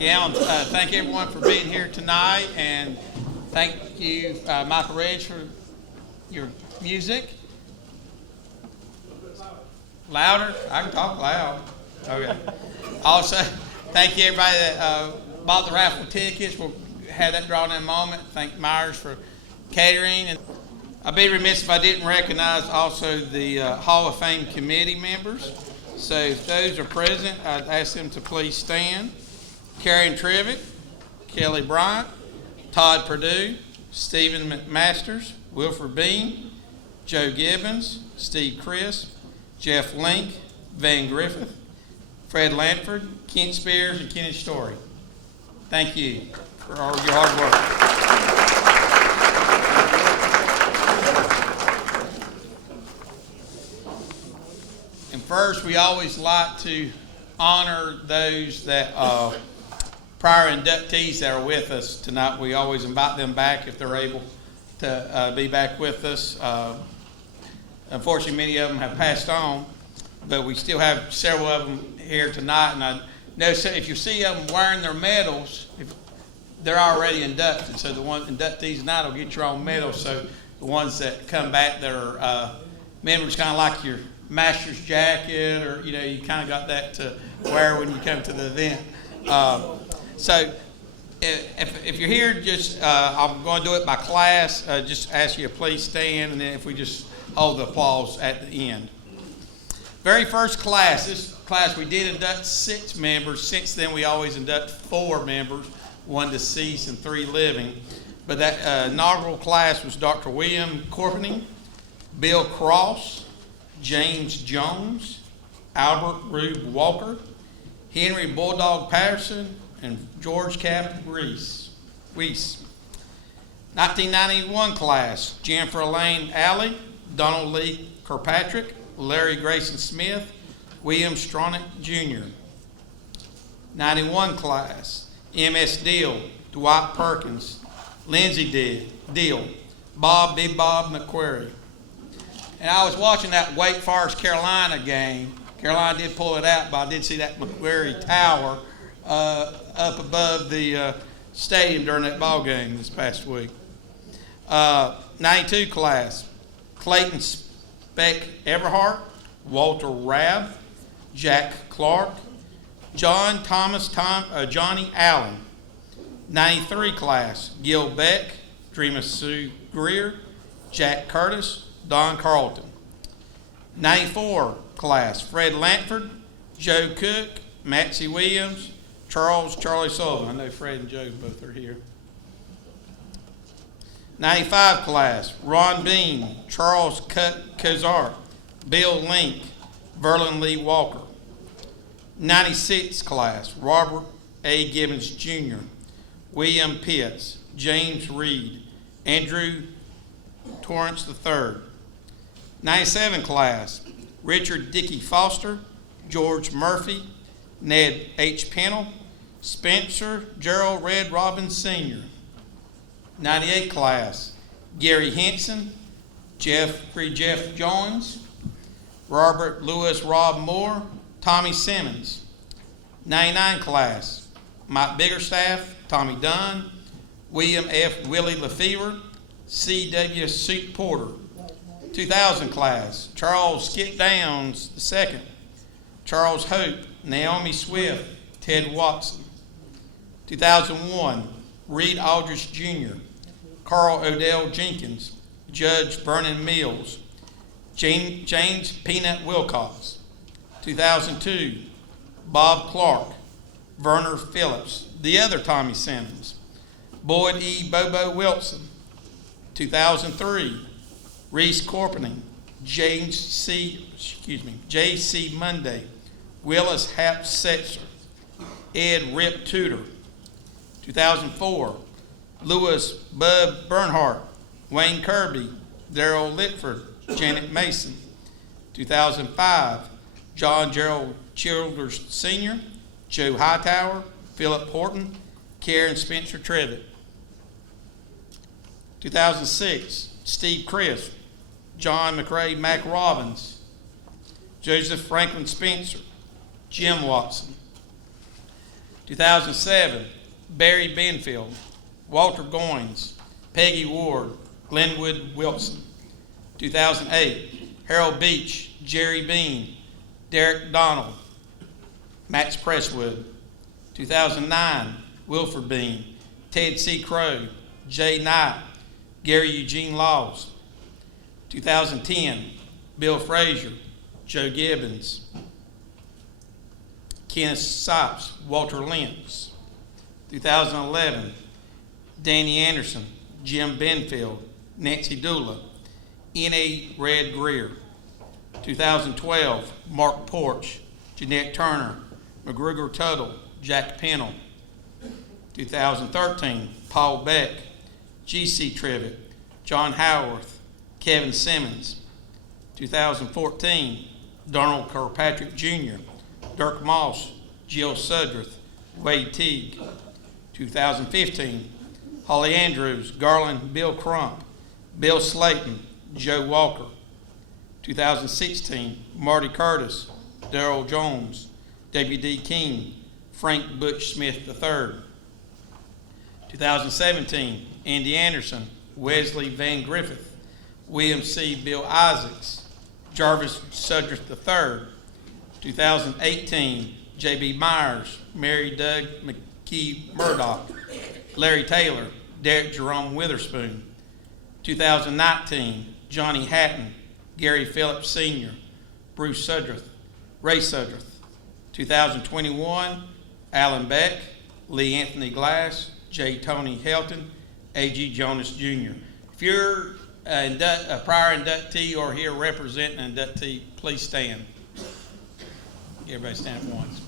Yeah, thank everyone for being here tonight, and thank you, Michael Reg, for your music. Louder? I can talk loud. Okay. Also, thank you everybody that bought the raffle tickets. We'll have that drawn in a moment. Thank Myers for catering. And I'd be remiss if I didn't recognize also the Hall of Fame committee members. So if those are present, I'd ask them to please stand. Karen Trevick, Kelly Bryant, Todd Perdue, Stephen McMasters, Wilford Bean, Joe Gibbons, Steve Crisp, Jeff Link, Van Griffith, Fred Lanford, Kent Spears, and Kenny Story. Thank you for all your hard work. And first, we always like to honor those that prior inductees that are with us tonight. We always invite them back if they're able to be back with us. Unfortunately, many of them have passed on, but we still have several of them here tonight. And I know if you see them wearing their medals, they're already inducted. So the inductees tonight will get your own medals. So the ones that come back that are members, kind of like your master's jacket, or you kind of got that to wear when you come to the event. So if you're here, just I'm going to do it by class. Just ask you to please stand, and then if we just hold the applause at the end. Very first class. This class we did induct 6 members. Since then, we always induct 4 members, 1 deceased and 3 living. But that inaugural class was Dr. William Corpening, Bill Cross, James Jones, Albert Rube Walker, Henry Bulldog Patterson, and George Cap Weiss. 1991 class, Jennifer Elaine Alley, Donald Lee Kirkpatrick, Larry Grayson Smith, William Stronach Jr. 91 class, M.S. Deal, Dwight Perkins, Lindsay Deal, Bob Big Bob McQuarrie. And I was watching that Wake Forest Carolina game. Carolina did pull it out, but I did see that McQuarrie Tower up above the stadium during that ball game this past week. 92 class, Clayton Speck Everhart, Walter Rabb, Jack Clark, John Thomas Johnny Allen. 93 class, Gil Beck, Dreamer Sue Greer, Jack Curtis, Don Carlton. 94 class, Fred Lantford, Joe Cook, Maxie Williams, Charlie Sullivan. I know Fred and Joe both are here. 95 class, Ron Bean, Charles Cozart, Bill Link, Verlin Lee Walker. 96 class, Robert A. Gibbons Jr., William Pitts, James Reed, Andrew Torrance III. 97 class, Richard Dickey Foster, George Murphy, Ned H. Pennell, Spencer Gerald Red Robbins Sr. 98 class, Gary Henson, Jeff Jones, Robert Lewis Rob Moore, Tommy Simmons. 99 class, Mike Biggerstaff, Tommy Dunn, William F. Willie Lefevre, C.W. Suit Porter. 2000 class, Charles Skip Downs II, Charles Hope, Naomi Swift, Ted Watson. 2001, Reed Aldrich Jr., Carl Odell Jenkins, Judge Vernon Mills, James Peanut Wilcox. 2002, Bob Clark, Verner Phillips, the other Tommy Simmons, Boyd E. Bobo Wilson. 2003, Reese Corpening, J.C. Monday, Willis Hap Setzer, Ed Rip Tudor. 2004, Lewis Bub Bernhardt, Wayne Kirby, Darrell Litford, Janet Mason. 2005, John Gerald Childers Sr., Joe Hightower, Philip Horton, Karen Spencer Trevitt. 2006, Steve Crisp, John McRae Mac Robbins, Joseph Franklin Spencer, Jim Watson. 2007, Barry Benfield, Walter Goins, Peggy Ward, Glenwood Wilson. 2008, Harold Beach, Jerry Bean, Derek Donald, Max Presswood. 2009, Wilford Bean, Ted C. Crow, Jay Knight, Gary Eugene Laws. 2010, Bill Frazier, Joe Gibbons, Kenneth Sipes, Walter Lentz. 2011, Danny Anderson, Jim Benfield, Nancy Dula, N.A. Red Greer. 2012, Mark Porch, Jeanette Turner, McGregor Tuttle, Jack Pennell. 2013, Paul Beck, G.C. Trivett, John Howarth, Kevin Simmons. 2014, Donald Kirkpatrick Jr., Dirk Moss, Jill Sudreth, Wade Teague. 2015, Holly Andrews, Garland Bill Crump, Bill Slayton, Joe Walker. 2016, Marty Curtis, Darrell Jones, W.D. King, Frank Butch Smith III. 2017, Andy Anderson, Wesley Van Griffith, William C. Bill Isaacs, Jarvis Sudreth III. 2018, J.B. Myers, Mary Doug McKee Murdoch, Larry Taylor, Derek Jerome Witherspoon. 2019, Johnny Hatton, Gary Phillips Sr., Bruce Sudreth, Ray Sudreth. 2021, Alan Beck, Lee Anthony Glass, J. Tony Helton, A.G. Jonas Jr. If you're a prior inductee or here representing an inductee, please stand. Everybody stand at once.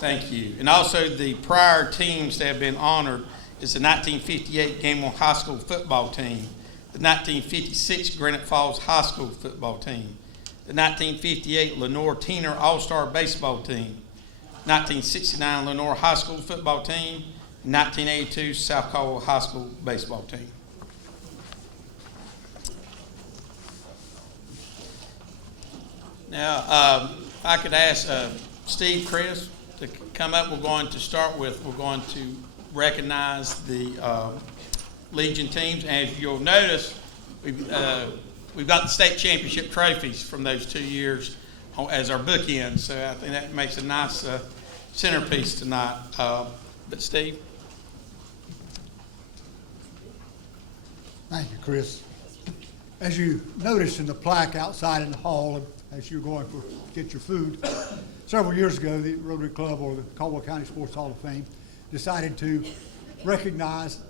Thank you. And also the prior teams that have been honored is the 1958 Gamewell High School football team, the 1956 Granite Falls High School football team, the 1958 Lenore Teener All-Star baseball team, 1969 Lenore High School football team, 1982 South Caldwell High School baseball team. Now, if I could ask Steve, Chris to come up, we're going to recognize the Legion teams. And as you'll notice, we've got the state championship trophies from those 2 years as our bookends. So I think that makes a nice centerpiece tonight. But Steve. Thank you, Chris. As you noticed in the plaque outside in the hall, as you're going to get your food, several years ago, the Rotary Club, or the Caldwell County Sports Hall of Fame, decided to recognize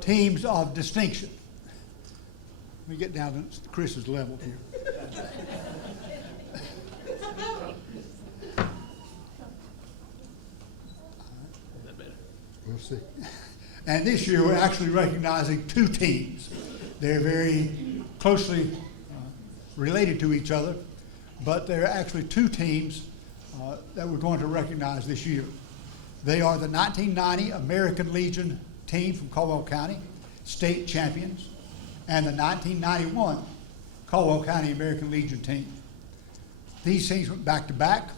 teams of distinction. Let me get down to Chris's level here. We'll see. And this year, we're actually recognizing two teams. They're very closely related to each other, but there are actually two teams that we're going to recognize this year. They are the 1990 American Legion team from Caldwell County, state champions, and the 1991 Caldwell County American Legion team. These teams went back to back,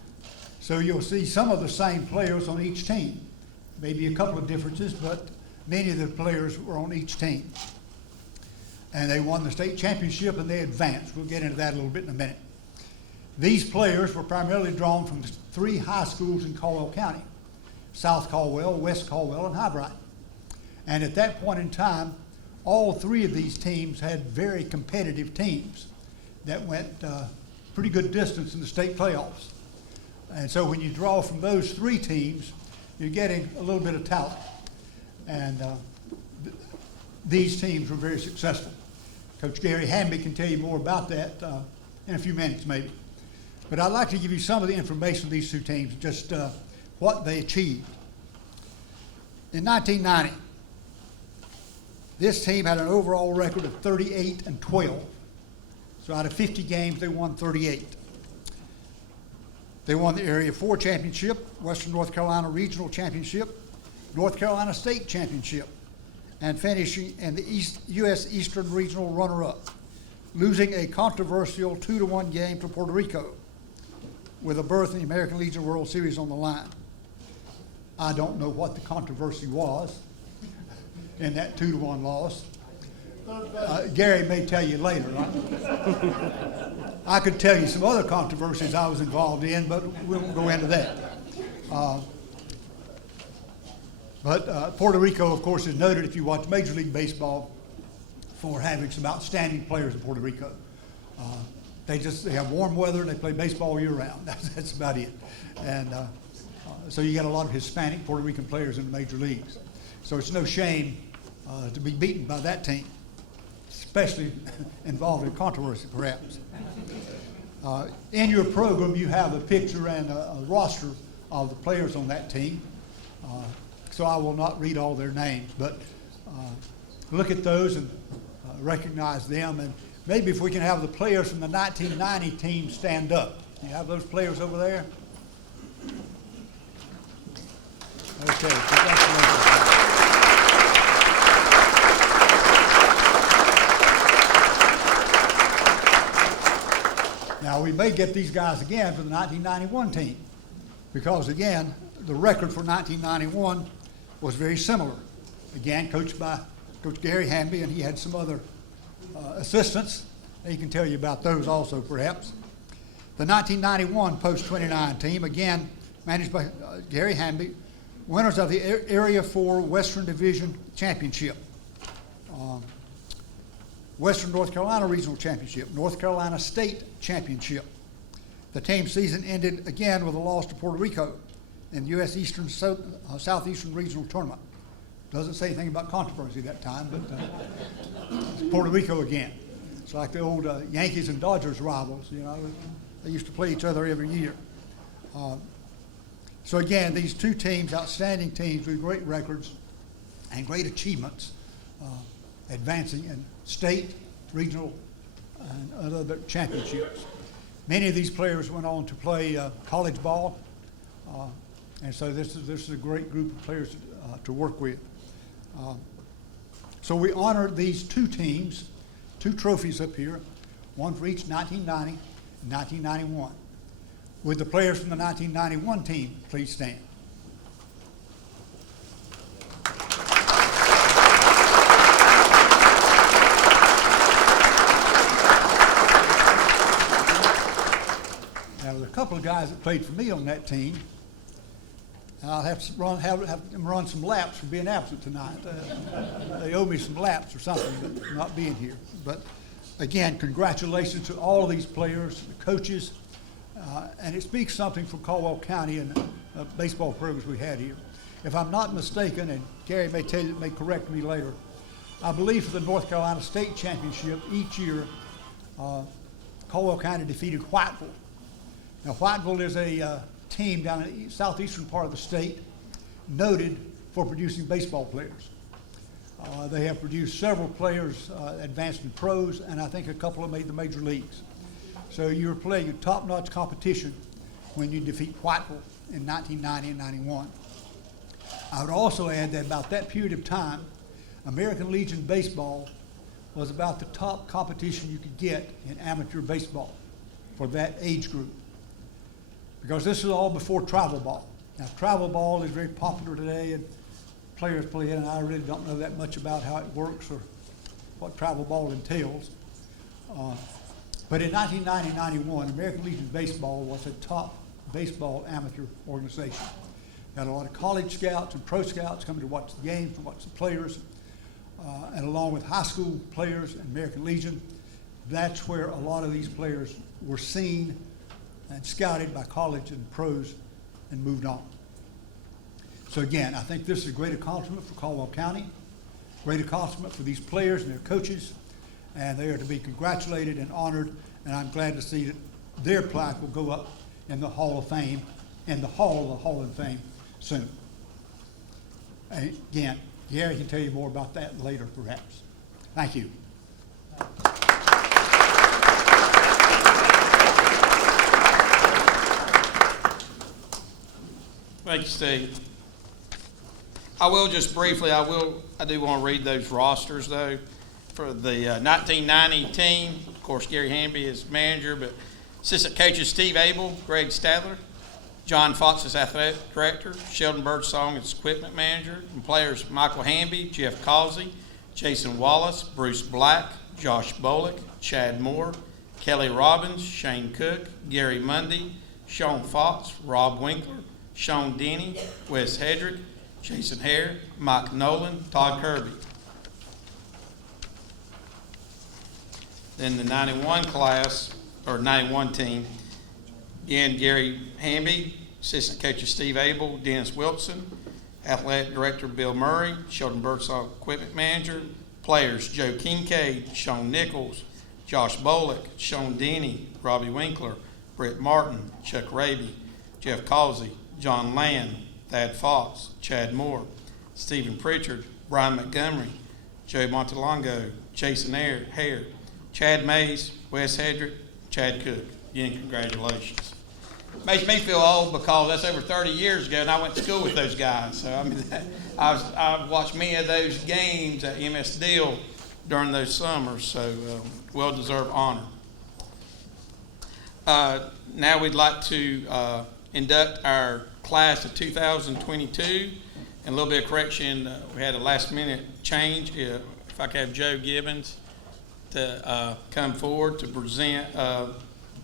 so you'll see some of the same players on each team. Maybe a couple of differences, but many of the players were on each team. And they won the state championship and they advanced. We'll get into that a little bit in a minute. These players were primarily drawn from the three high schools in Caldwell County: South Caldwell, West Caldwell, and Highbright. And at that point in time, all three of these teams had very competitive teams that went pretty good distance in the state playoffs. And so when you draw from those three teams, you're getting a little bit of talent. And these teams were very successful. Coach Gary Hamby can tell you more about that in a few minutes maybe. But I'd like to give you some of the information of these two teams, just what they achieved. In 1990, this team had an overall record of 38-12. So out of 50 games, they won 38. They won the Area 4 Championship, Western North Carolina Regional Championship, North Carolina State Championship, and finishing in the U.S. Eastern Regional runner-up, losing a controversial 2-1 game to Puerto Rico with a berth in the American Legion World Series on the line. I don't know what the controversy was in that 2-1 loss. Gary may tell you later. I could tell you some other controversies I was involved in, but we won't go into that. But Puerto Rico, of course, is noted, if you watch Major League Baseball, for having some outstanding players in Puerto Rico. They have warm weather and they play baseball year round. That's about it. And so you got a lot of Hispanic Puerto Rican players in the major leagues. So it's no shame to be beaten by that team, especially involved in controversy, perhaps. In your program, you have a picture and a roster of the players on that team. So I will not read all their names, but look at those and recognize them. And maybe if we can have the players from the 1990 team stand up. You have those players over there? Okay, congratulations. Now, we may get these guys again for the 1991 team because, again, the record for 1991 was very similar. Again, coached by Coach Gary Hamby, and he had some other assistants. He can tell you about those also, perhaps. The 1991 post-29 team, again, managed by Gary Hamby, winners of the Area 4 Western Division Championship, Western North Carolina Regional Championship, North Carolina State Championship. The team season ended again with a loss to Puerto Rico in the U.S. Eastern Southeastern Regional Tournament. Doesn't say anything about controversy that time, but it's Puerto Rico again. It's like the old Yankees and Dodgers rivals, you know. They used to play each other every year. So again, these two teams, outstanding teams with great records and great achievements, advancing in state, regional, and other championships. Many of these players went on to play college ball, and so this is a great group of players to work with. So we honored these two teams, two trophies up here, one for each 1990 and 1991. Would the players from the 1991 team please stand? Now, there's a couple of guys that played for me on that team. I'll have to have them run some laps for being absent tonight. They owe me some laps or something, but not being here. But again, congratulations to all of these players, the coaches, and it speaks something for Caldwell County and the baseball programs we had here. If I'm not mistaken, and Gary may correct me later, I believe for the North Carolina State Championship each year, Caldwell County defeated Whiteville. Now, Whiteville is a team down in the southeastern part of the state, noted for producing baseball players. They have produced several players advanced in pros, and I think a couple have made the major leagues. So you're playing a top-notch competition when you defeat Whiteville in 1990 and 91. I would also add that about that period of time, American Legion baseball was about the top competition you could get in amateur baseball for that age group. Because this is all before travel ball. Now, travel ball is very popular today, and players play it, and I really don't know that much about how it works or what travel ball entails. But in 1990-91, American Legion Baseball was a top baseball amateur organization. Had a lot of college scouts and pro scouts coming to watch the games, to watch the players, and along with high school players and American Legion, that's where a lot of these players were seen and scouted by college and pros and moved on. So again, I think this is a great accomplishment for Caldwell County, great accomplishment for these players and their coaches, and they are to be congratulated and honored, and I'm glad to see that their plaque will go up in the Hall of Fame, in the Hall of Fame soon. And again, Gary can tell you more about that later, perhaps. Thank you. Thank you, Steve. I will just briefly, I do want to read those rosters though. For the 1990 team, of course, Gary Hamby is manager, but assistant coaches Steve Abel, Greg Stadler, John Fox is athletic director, Sheldon Birdsong is equipment manager, and players Michael Hamby, Jeff Causey, Jason Wallace, Bruce Black, Josh Bolick, Chad Moore, Kelly Robbins, Shane Cook, Gary Mundy, Sean Fox, Rob Winkler, Sean Denny, Wes Hedrick, Jason Hare, Mike Nolan, Todd Kirby. Then the 91 class, or 91 team, again, Gary Hamby, assistant coaches Steve Abel, Dennis Wilson, athletic director Bill Murray, Sheldon Birdsong equipment manager, players Joe Kincaid, Sean Nichols, Josh Bolick, Sean Denny, Robbie Winkler, Brett Martin, Chuck Raby, Jeff Causey, John Land, Thad Fox, Chad Moore, Stephen Pritchard, Brian Montgomery, Joe Montalongo, Jason Hare, Chad Mays, Wes Hedrick, Chad Cook. Again, congratulations. Makes me feel old because that's over 30 years ago, and I went to school with those guys. So I mean, I watched many of those games at MS Deal during those summers. So well-deserved honor. Now we'd like to induct our class of 2022. And a little bit of correction, we had a last-minute change. If I could have Joe Gibbons to come forward to present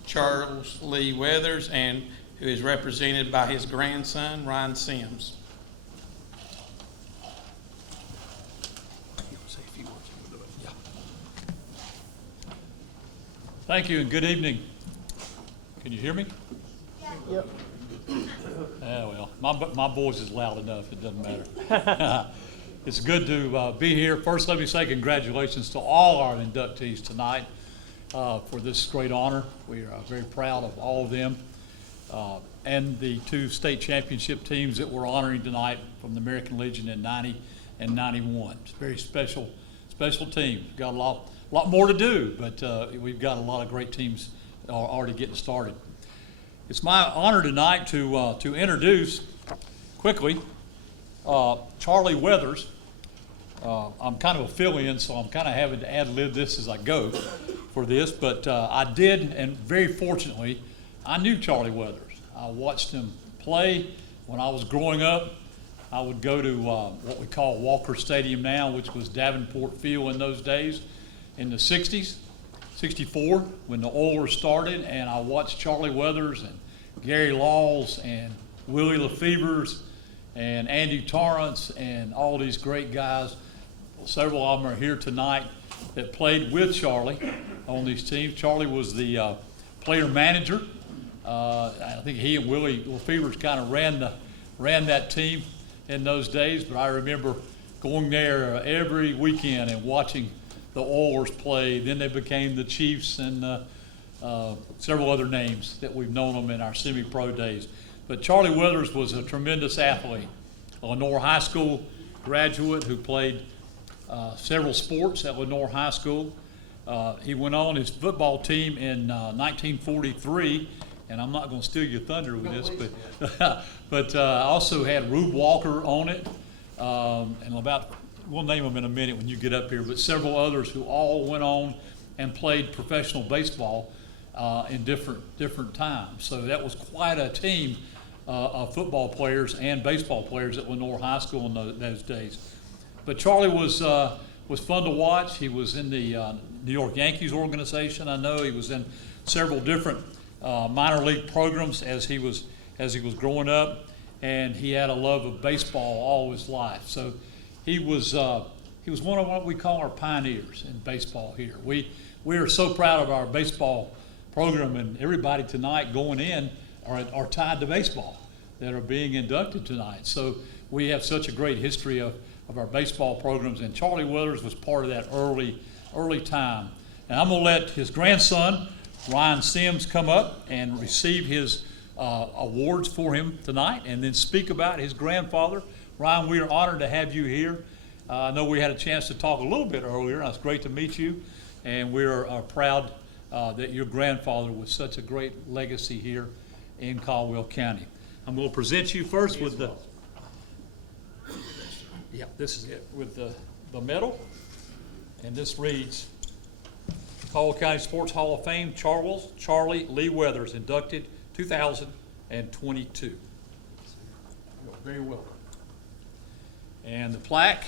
Charles Lee Weathers, and who is represented by his grandson, Ryan Sims. Thank you and good evening. Can you hear me? Yep. Well, my voice is loud enough, it doesn't matter. It's good to be here. First, let me say congratulations to all our inductees tonight for this great honor. We are very proud of all of them and the two state championship teams that we're honoring tonight from the American Legion in 90 and 91. It's a very special team. Got a lot more to do, but we've got a lot of great teams already getting started. It's my honor tonight to introduce quickly Charlie Weathers. I'm kind of a fill-in, so I'm kind of having to ad-lib this as I go for this, but I did, and very fortunately, I knew Charlie Weathers. I watched him play when I was growing up. I would go to what we call Walker Stadium now, which was Davenport Field in those days, in the 60s, 64, when the Oilers started, and I watched Charlie Weathers and Gary Laws and Willie Lefevers and Andy Torrance and all these great guys. Several of them are here tonight that played with Charlie on these teams. Charlie was the player manager. I think he and Willie Lefevers kind of ran that team in those days, but I remember going there every weekend and watching the Oilers play. Then they became the Chiefs and several other names that we've known them in our semi-pro days. But Charlie Weathers was a tremendous athlete. A Lenore High School graduate who played several sports at Lenore High School. He went on his football team in 1943, and I'm not going to steal your thunder with this, but also had Rube Walker on it, and we'll name them in a minute when you get up here, but several others who all went on and played professional baseball in different times. So that was quite a team of football players and baseball players at Lenore High School in those days. But Charlie was fun to watch. He was in the New York Yankees organization. I know he was in several different minor league programs as he was growing up, and he had a love of baseball all his life. So he was one of what we call our pioneers in baseball here. We are so proud of our baseball program, and everybody tonight going in are tied to baseball that are being inducted tonight. So we have such a great history of our baseball programs, and Charlie Weathers was part of that early time. And I'm going to let his grandson, Ryan Sims, come up and receive his awards for him tonight, and then speak about his grandfather. Ryan, we are honored to have you here. I know we had a chance to talk a little bit earlier, and it's great to meet you, and we are proud that your grandfather was such a great legacy here in Caldwell County. I'm going to present you first with the Yeah, this is it with the medal. And this reads, Caldwell County Sports Hall of Fame, Charlie Lee Weathers, inducted 2022. You're very welcome. And the plaque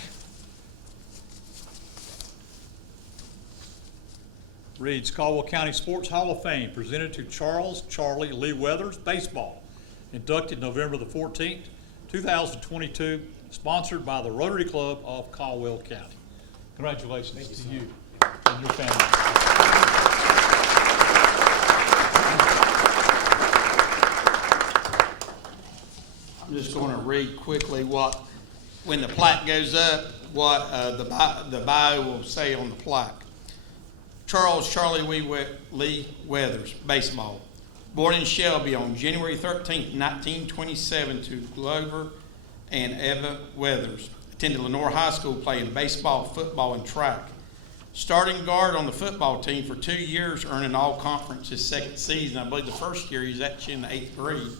reads, Caldwell County Sports Hall of Fame, presented to Charlie Lee Weathers, baseball, inducted November the 14th, 2022, sponsored by the Rotary Club of Caldwell County. Congratulations to you and your family. I'm just going to read quickly when the plaque goes up, what the bio will say on the plaque. Charlie Lee Weathers, baseball. Born in Shelby on January 13, 1927 to Glover and Eva Weathers. Attended Lenore High School playing baseball, football, and track. Starting guard on the football team for 2 years, earning all conference his second season. I believe the first year he was actually in the 8th grade.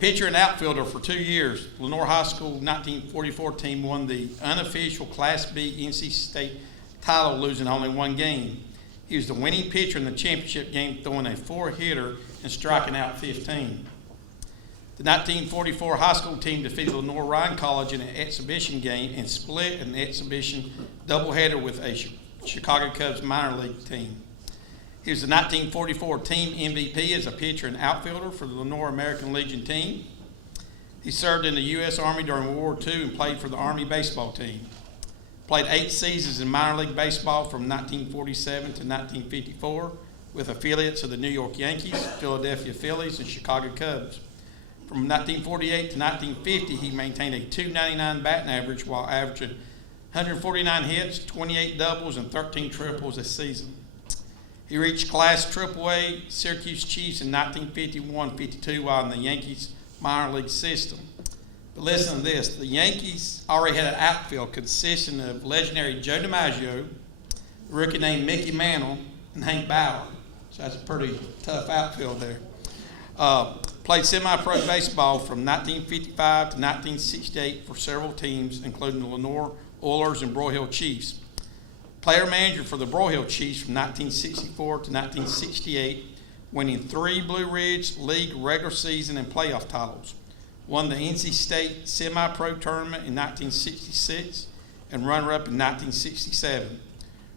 Pitcher and outfielder for 2 years. Lenore High School 1944 team won the unofficial Class B NC State title, losing only 1 game. He was the winning pitcher in the championship game, throwing a 4-hitter and striking out 15. The 1944 high school team defeated Lenore Ryan College in an exhibition game and split an exhibition doubleheader with a Chicago Cubs minor league team. He was the 1944 team MVP as a pitcher and outfielder for the Lenore American Legion team. He served in the U.S. Army during World War II and played for the Army baseball team. Played 8 seasons in minor league baseball from 1947 to 1954 with affiliates of the New York Yankees, Philadelphia Phillies, and Chicago Cubs. From 1948 to 1950, he maintained a .299 batting average while averaging 149 hits, 28 doubles, and 13 triples a season. He reached Class AAA Syracuse Chiefs in 1951-52 while in the Yankees minor league system. But listen to this. The Yankees already had an outfield consisting of legendary Joe DiMaggio, a rookie named Mickey Mantle, and Hank Bauer. So that's a pretty tough outfield there. Played semi-pro baseball from 1955 to 1968 for several teams, including the Lenore Oilers and Broyhill Chiefs. Player manager for the Broyhill Chiefs from 1964 to 1968, winning 3 Blue Ridge League regular season and playoff titles. Won the NC State semi-pro tournament in 1966 and runner-up in 1967.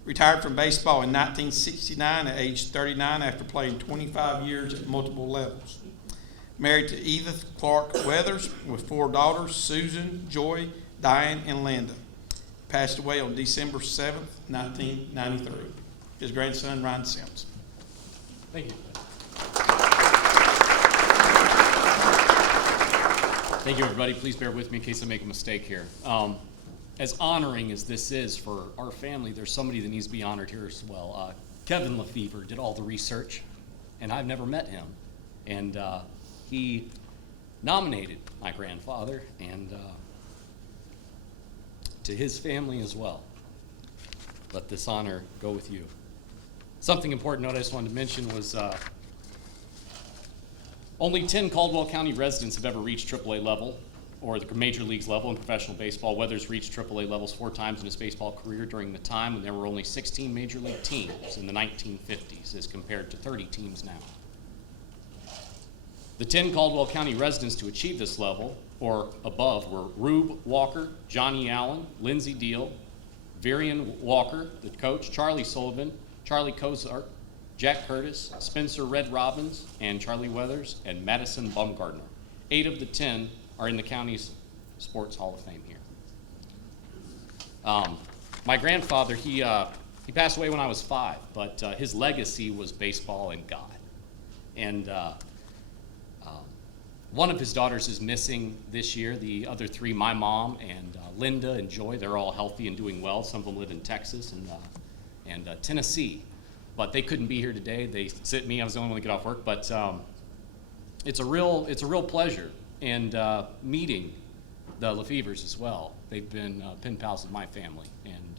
Retired from baseball in 1969 at age 39 after playing 25 years at multiple levels. Married to Edith Clark Weathers with 4 daughters, Susan, Joy, Diane, and Linda. Passed away on December 7th, 1993. His grandson, Ryan Sims. Thank you. Thank you, everybody. Please bear with me in case I make a mistake here. As honoring as this is for our family, there's somebody that needs to be honored here as well. Kevin Lefevre did all the research, and I've never met him. And he nominated my grandfather and to his family as well. Let this honor go with you. Something important note I just wanted to mention was only 10 Caldwell County residents have ever reached AAA level or the major leagues level in professional baseball. Weathers reached AAA levels 4 times in his baseball career during the time when there were only 16 major league teams in the 1950s as compared to 30 teams now. The 10 Caldwell County residents to achieve this level or above were Rube Walker, Johnny Allen, Lindsey Deal, Varian Walker, the coach, Charlie Sullivan, Charlie Kozart, Jack Curtis, Spencer Red Robbins, and Charlie Weathers, and Madison Baumgartner. 8 of the 10 are in the county's Sports Hall of Fame here. My grandfather, he passed away when I was 5, but his legacy was baseball and God. And one of his daughters is missing this year. The other 3, my mom and Linda and Joy, they're all healthy and doing well. Some of them live in Texas and Tennessee. But they couldn't be here today. They sent me. I was the only one to get off work. But it's a real pleasure and meeting the Lefevres as well. They've been pen pals of my family, and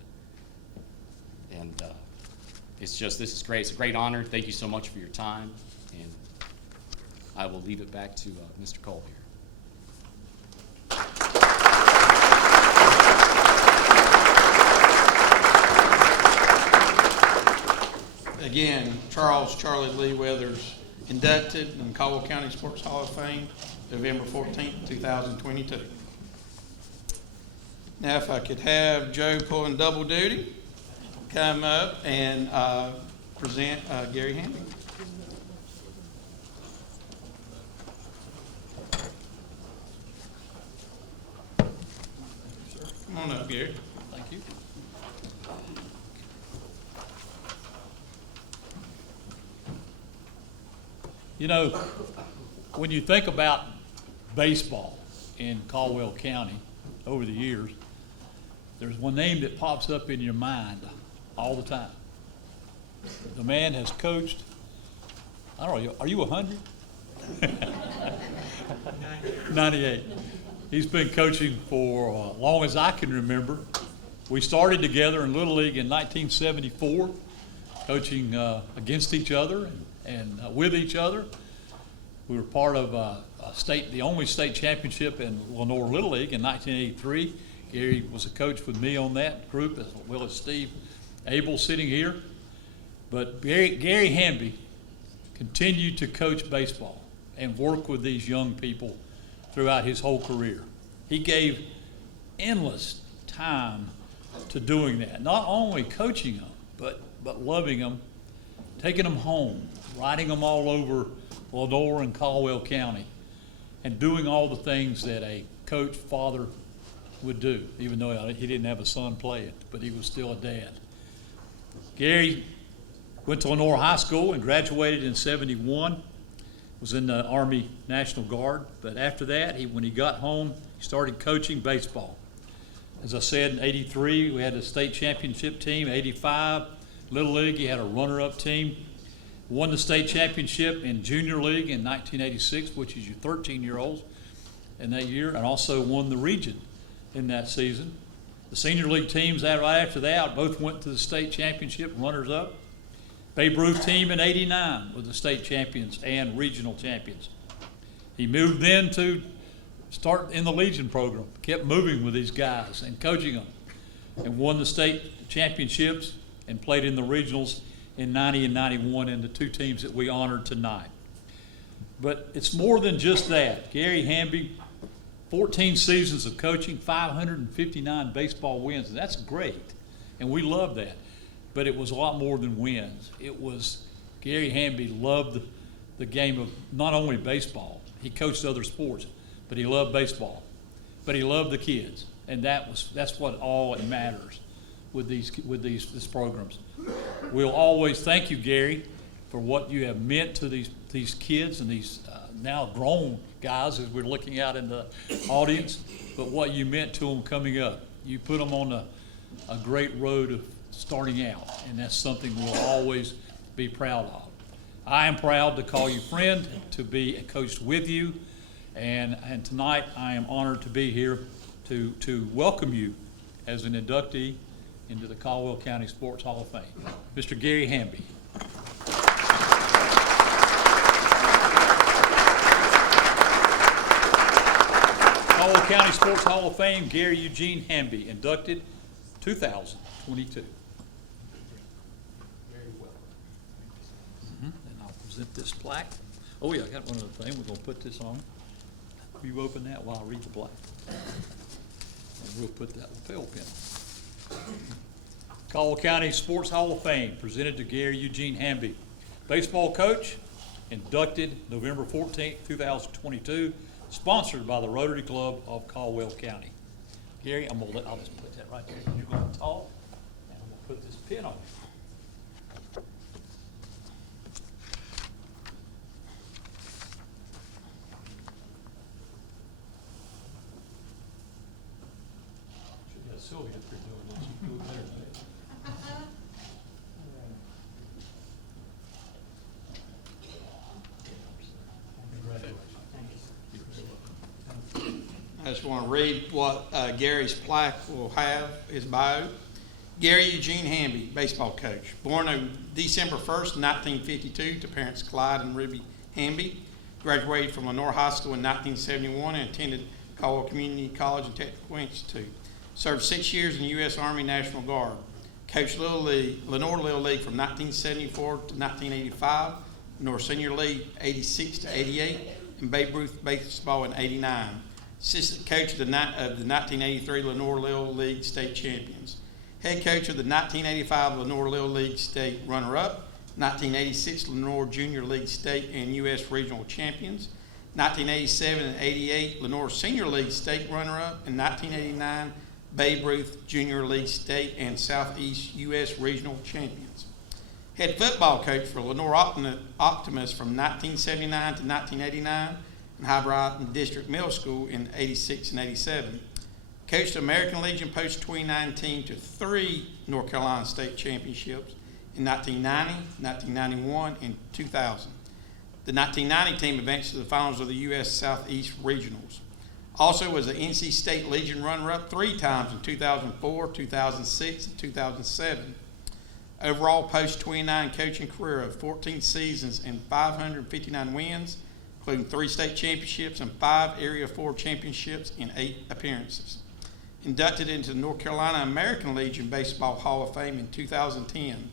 this is great. It's a great honor. Thank you so much for your time, and I will leave it back to Mr. Cole here. again, Charlie Lee Weathers inducted in Caldwell County Sports Hall of Fame, November 14th, 2022. Now, if I could have Joe pulling double duty, come up and present Gary Hamby. Come on up, Gary. Thank you. You know, when you think about baseball in Caldwell County over the years, there's one name that pops up in your mind all the time. The man has coached, I don't know, are you 100? 98. He's been coaching for as long as I can remember. We started together in Little League in 1974, coaching against each other and with each other. We were part of the only state championship in Lenore Little League in 1983. Gary was a coach with me on that group, as well as Steve Abel sitting here. But Gary Hamby continued to coach baseball and work with these young people throughout his whole career. He gave endless time to doing that, not only coaching them, but loving them, taking them home, riding them all over Lenore and Caldwell County, and doing all the things that a coach father would do, even though he didn't have a son play it, but he was still a dad. Gary went to Lenore High School and graduated in '71, was in the Army National Guard, but after that, when he got home, he started coaching baseball. As I said, in '83, we had a state championship team. '85, Little League, he had a runner-up team. Won the state championship in Junior League in 1986, which is your 13-year-olds in that year, and also won the region in that season. The Senior League teams right after that both went to the state championship, runners-up. Babe Ruth team in '89 was the state champions and regional champions. He moved then to start in the Legion program, kept moving with these guys and coaching them, and won the state championships and played in the regionals in '90 and '91 in the two teams that we honored tonight. But it's more than just that. Gary Hamby, 14 seasons of coaching, 559 baseball wins, and that's great, and we love that. But it was a lot more than wins. It was Gary Hamby loved the game of not only baseball. He coached other sports, but he loved baseball. But he loved the kids, and that's what all it matters with these programs. We'll always thank you, Gary, for what you have meant to these kids and these now grown guys as we're looking out in the audience, but what you meant to them coming up. You put them on a great road of starting out, and that's something we'll always be proud of. I am proud to call you friend, to be coached with you, and tonight I am honored to be here to welcome you as an inductee into the Caldwell County Sports Hall of Fame. Mr. Gary Hamby. Caldwell County Sports Hall of Fame, Gary Eugene Hamby, inducted 2022. And I'll present this plaque. Oh yeah, I got one other thing. We're going to put this on. Will you open that while I read the plaque? And we'll put that lapel pin on. Caldwell County Sports Hall of Fame, presented to Gary Eugene Hamby. Baseball coach, inducted November 14th, 2022, sponsored by the Rotary Club of Caldwell County. Gary, I'll just put that right there. You're going to talk, and I'm going to put this pin on you. Should have Sylvia up here doing this. You can do it better than that. I just want to read what Gary's plaque will have, his bio. Gary Eugene Hamby, baseball coach. Born on December 1st, 1952 to parents Clyde and Ruby Hamby. Graduated from Lenore High School in 1971 and attended Caldwell Community College and Technical Institute. Served 6 years in the U.S. Army National Guard. Coached Lenore Little League from 1974 to 1985, Lenore Senior League 86 to 88, and Babe Ruth Baseball in 89. Assistant coach of the 1983 Lenore Little League state champions. Head coach of the 1985 Lenore Little League state runner-up, 1986 Lenore Junior League state and U.S. regional champions, 1987 and 88 Lenore Senior League state runner-up, and 1989 Babe Ruth Junior League state and Southeast U.S. regional champions. Head football coach for Lenore Optimus from 1979 to 1989 and Highbrighton District Middle School in 86 and 87. Coached the American Legion Post 29 team to 3 North Carolina state championships in 1990, 1991, and 2000. The 1990 team advanced to the finals of the U.S. Southeast Regionals. Also was the NC State Legion runner-up 3 times in 2004, 2006, and 2007. Overall post-29 coaching career of 14 seasons and 559 wins, including 3 state championships and 5 Area 4 championships in 8 appearances. Inducted into the North Carolina American Legion Baseball Hall of Fame in 2010.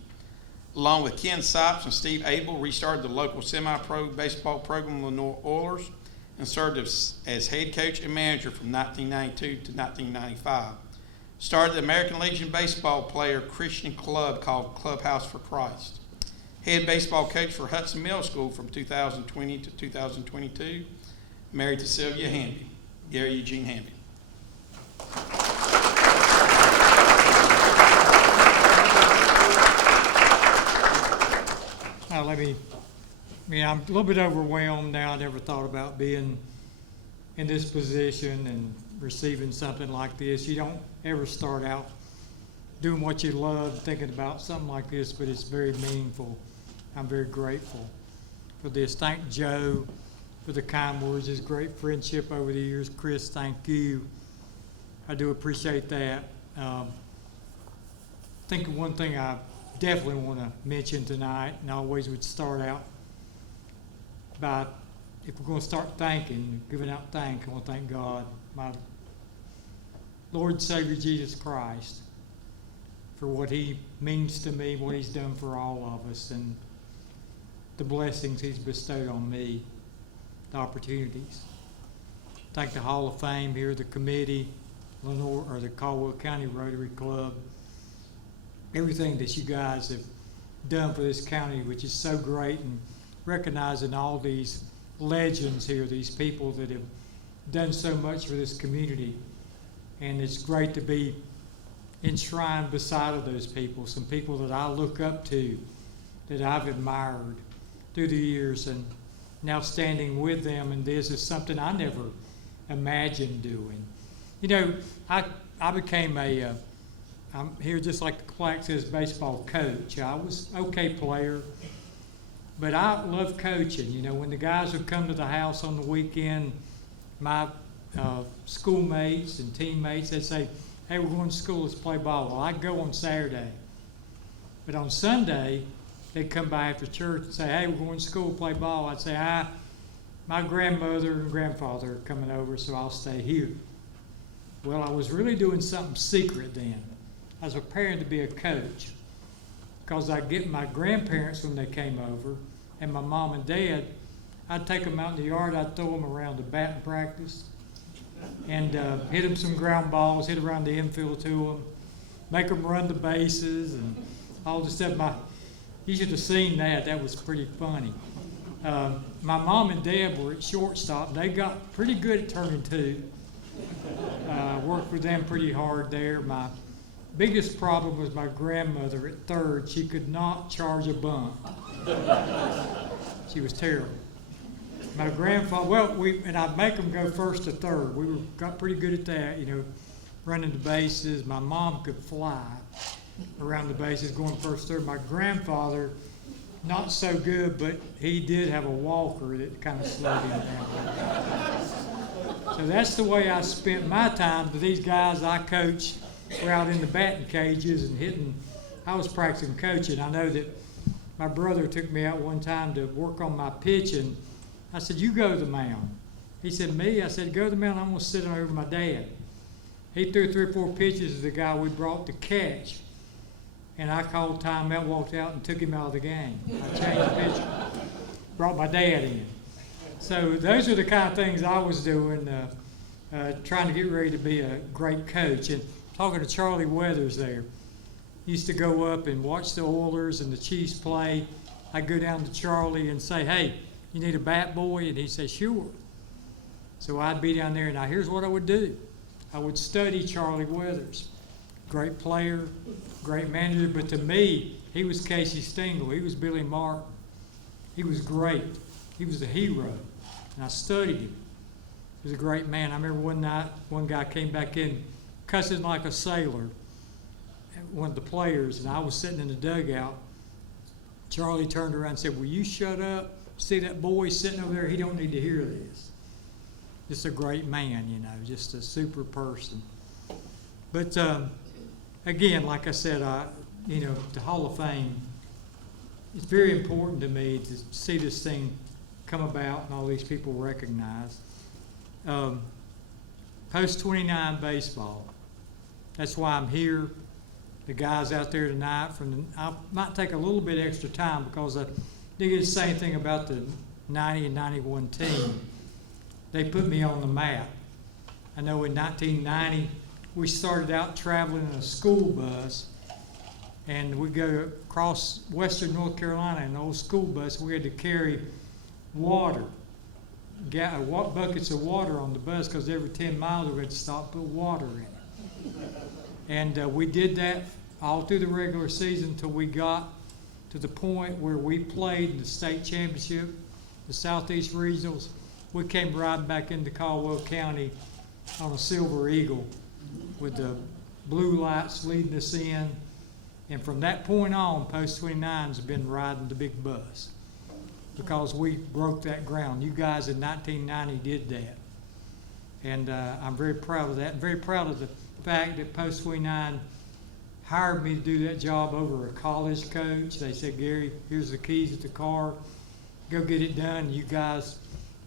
Along with Ken Sipes and Steve Abel, restarted the local semi-pro baseball program, Lenore Oilers, and served as head coach and manager from 1992 to 1995. Started the American Legion baseball player Christian club called Clubhouse for Christ. Head baseball coach for Hudson Middle School from 2020 to 2022. Married to Sylvia Hamby, Gary Eugene Hamby. I'm a little bit overwhelmed now. I never thought about being in this position and receiving something like this. You don't ever start out doing what you love, thinking about something like this, but it's very meaningful. I'm very grateful for this. Thank Joe for the kind words, his great friendship over the years. Chris, thank you. I do appreciate that. I think one thing I definitely want to mention tonight, and I always would start out by, if we're going to start thanking, giving out thanks, I want to thank God, my Lord and Savior Jesus Christ, for what he means to me, what he's done for all of us, and the blessings he's bestowed on me, the opportunities. Thank the Hall of Fame here, the committee, Lenore, or the Caldwell County Rotary Club, everything that you guys have done for this county, which is so great, and recognizing all these legends here, these people that have done so much for this community. And it's great to be enshrined beside of those people, some people that I look up to, that I've admired through the years, and now standing with them, and this is something I never imagined doing. You know, I became I'm here just like the plaque says, baseball coach. I was an okay player, but I love coaching. You know, when the guys would come to the house on the weekend, my schoolmates and teammates, they'd say, hey, we're going to school, let's play ball. Well, I'd go on Saturday. But on Sunday, they'd come by after church and say, hey, we're going to school, play ball. I'd say, my grandmother and grandfather are coming over, so I'll stay here. Well, I was really doing something secret then. I was preparing to be a coach, because I'd get my grandparents when they came over, and my mom and dad, I'd take them out in the yard, I'd throw them around the batting practice, and hit them some ground balls, hit around the infield to them, make them run the bases, and all the stuff. You should have seen that. That was pretty funny. My mom and dad were at shortstop. They got pretty good at turning two. Worked with them pretty hard there. My biggest problem was my grandmother at third. She could not charge a bunt. She was terrible. My grandfather, and I'd make them go first to third. Got pretty good at that, you know, running the bases. My mom could fly around the bases, going first, third. My grandfather, not so good, but he did have a walker that kind of slowed him down. So that's the way I spent my time. But these guys I coached were out in the batting cages and hitting. I was practicing coaching. I know that my brother took me out one time to work on my pitching. I said, you go to the mound. He said, me? I said, go to the mound. I'm going to sit over my dad. He threw 3 or 4 pitches to the guy we brought to catch. and I called timeout, walked out, and took him out of the game. I changed the pitcher, brought my dad in. So those are the kind of things I was doing, trying to get ready to be a great coach. And talking to Charlie Weathers there, used to go up and watch the Oilers and the Chiefs play. I'd go down to Charlie and say, hey, you need a bat boy? And he'd say, sure. So I'd be down there, and now here's what I would do. I would study Charlie Weathers. Great player, great manager, but to me, he was Casey Stengel. He was Billy Martin. He was great. He was a hero, and I studied him. He was a great man. I remember one night, one guy came back in cussing like a sailor, one of the players, and I was sitting in the dugout. Charlie turned around and said, will you shut up? See that boy sitting over there? He don't need to hear this. Just a great man, you know, just a super person. But again, like I said, you know, the Hall of Fame, it's very important to me to see this thing come about and all these people recognized. Post-29 baseball. That's why I'm here. The guys out there tonight, I might take a little bit extra time because I did the same thing about the 90 and 91 team. They put me on the map. I know in 1990, we started out traveling in a school bus, and we go across western North Carolina in an old school bus. We had to carry water, buckets of water on the bus, because every 10 miles we had to stop and put water in it. And we did that all through the regular season until we got to the point where we played in the state championship, the Southeast Regionals. We came riding back into Caldwell County on a Silver Eagle with the blue lights leading us in. And from that point on, Post-29's been riding the big bus because we broke that ground. You guys in 1990 did that. And I'm very proud of that. I'm very proud of the fact that Post-29 hired me to do that job over a college coach. They said, Gary, here's the keys to the car. Go get it done. You guys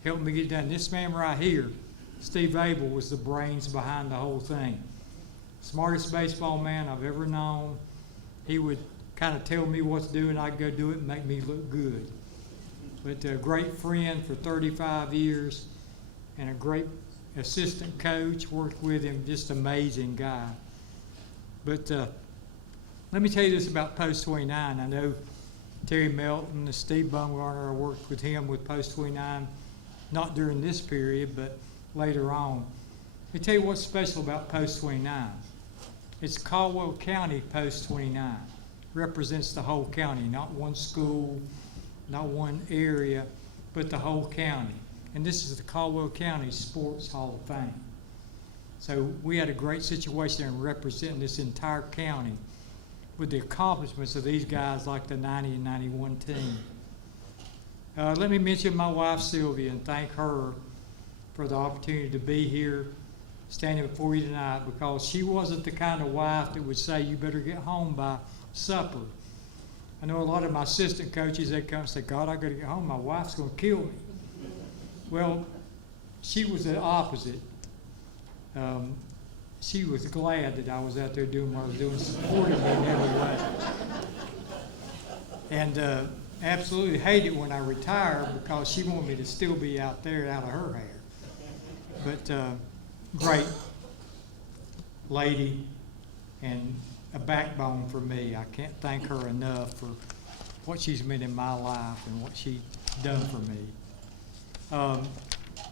helped me get it done. This man right here, Steve Abel, was the brains behind the whole thing. Smartest baseball man I've ever known. He would kind of tell me what to do, and I'd go do it and make me look good. But a great friend for 35 years and a great assistant coach, worked with him, just amazing guy. But let me tell you this about Post-29. I know Terry Melton and Steve Bumgarner, I worked with him with Post-29, not during this period, but later on. Let me tell you what's special about Post-29. It's Caldwell County Post-29. Represents the whole county, not one school, not one area, but the whole county. And this is the Caldwell County Sports Hall of Fame. So we had a great situation in representing this entire county with the accomplishments of these guys like the 90 and 91 team. Let me mention my wife Sylvia and thank her for the opportunity to be here standing before you tonight, because she wasn't the kind of wife that would say you better get home by supper. I know a lot of my assistant coaches, they come and say, God, I got to get home, my wife's going to kill me. Well, she was the opposite. She was glad that I was out there doing what I was doing, supporting me in every way. And absolutely hated when I retired because she wanted me to still be out there out of her hair. But great lady and a backbone for me. I can't thank her enough for what she's meant in my life and what she's done for me.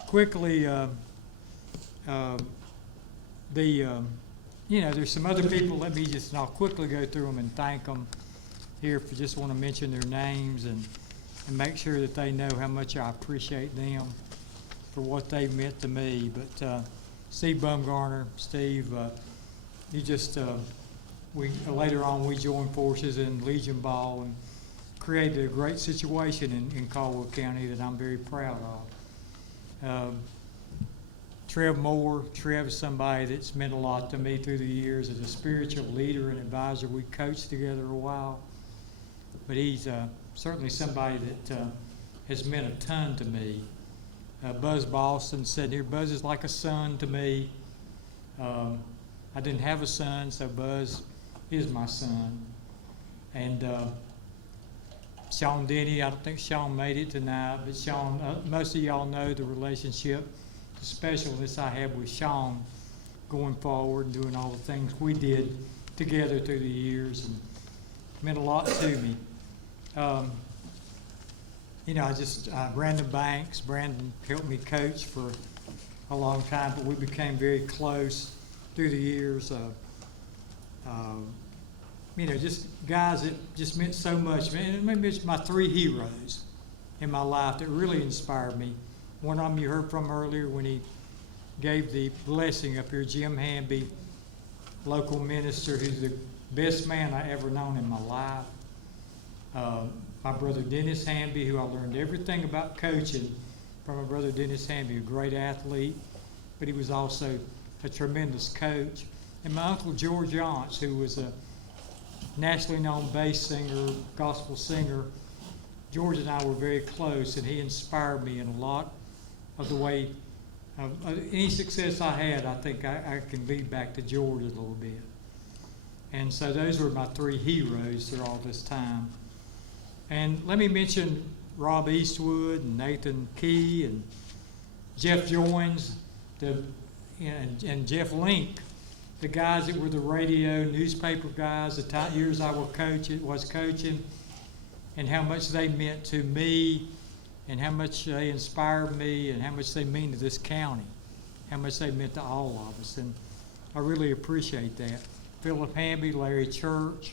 Quickly, there's some other people. I'll quickly go through them and thank them here. If you just want to mention their names and make sure that they know how much I appreciate them for what they meant to me. But Steve Bumgarner, Steve, later on we joined forces in Legion Ball and created a great situation in Caldwell County that I'm very proud of. Trev Moore. Trev is somebody that's meant a lot to me through the years as a spiritual leader and advisor. We coached together a while, but he's certainly somebody that has meant a ton to me. Buzz Boston said here, Buzz is like a son to me. I didn't have a son, so Buzz is my son. And Sean Denny, I don't think Sean made it tonight, but Sean, most of y'all know the relationship, the specialness I have with Sean going forward and doing all the things we did together through the years, and meant a lot to me. You know, Brandon Banks, Brandon helped me coach for a long time, but we became very close through the years. You know, just guys that just meant so much. Man, maybe it's my three heroes in my life that really inspired me. One of them you heard from earlier when he gave the blessing up here, Jim Hamby, local minister, who's the best man I ever known in my life. My brother Dennis Hamby, who I learned everything about coaching from my brother Dennis Hamby, a great athlete, but he was also a tremendous coach. And my uncle George Yonts, who was a nationally known bass singer, gospel singer. George and I were very close, and he inspired me in a lot of the way, any success I had, I think I can lead back to George a little bit. And so those were my three heroes through all this time. And let me mention Rob Eastwood and Nathan Key and Jeff Joins and Jeff Link, the guys that were the radio, newspaper guys, the years I was coaching, and how much they meant to me, and how much they inspired me, and how much they mean to this county, how much they meant to all of us. And I really appreciate that. Philip Hamby, Larry Church.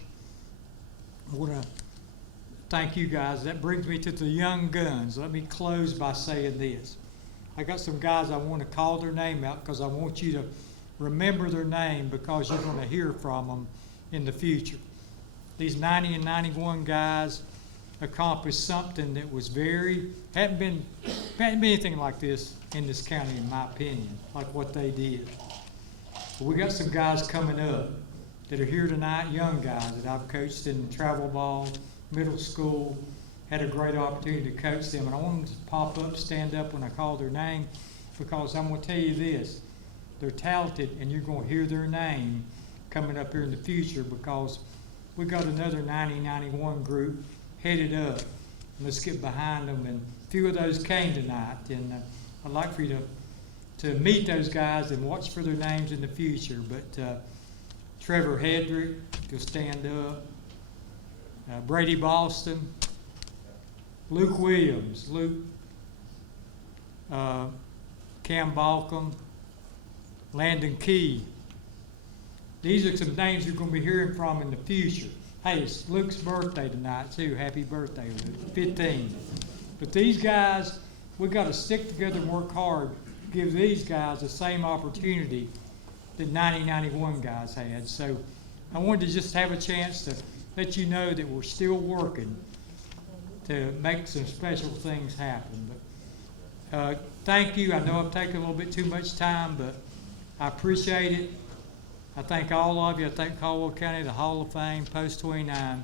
I want to thank you guys. That brings me to the young guns. Let me close by saying this. I got some guys I want to call their name out because I want you to remember their name, because you're going to hear from them in the future. These 90 and 91 guys accomplished something that was hadn't been anything like this in this county, in my opinion, like what they did. But we got some guys coming up that are here tonight, young guys that I've coached in travel ball, middle school, had a great opportunity to coach them. And I want them to pop up, stand up when I call their name, because I'm going to tell you this. They're talented, and you're going to hear their name coming up here in the future, because we got another 90-91 group headed up. Let's get behind them. And a few of those came tonight, and I'd like for you to meet those guys and watch for their names in the future. But Trevor Hedrick, you'll stand up. Brady Boston, Luke Williams, Cam Balcom, Landon Key. These are some names you're going to be hearing from in the future. Hey, it's Luke's birthday tonight, too. Happy birthday, Luke. 15. But these guys, we've got to stick together and work hard to give these guys the same opportunity that 90-91 guys had. So I wanted to just have a chance to let you know that we're still working to make some special things happen. But thank you. I know I've taken a little bit too much time, but I appreciate it. I thank all of you. I thank Caldwell County, the Hall of Fame, Post 29,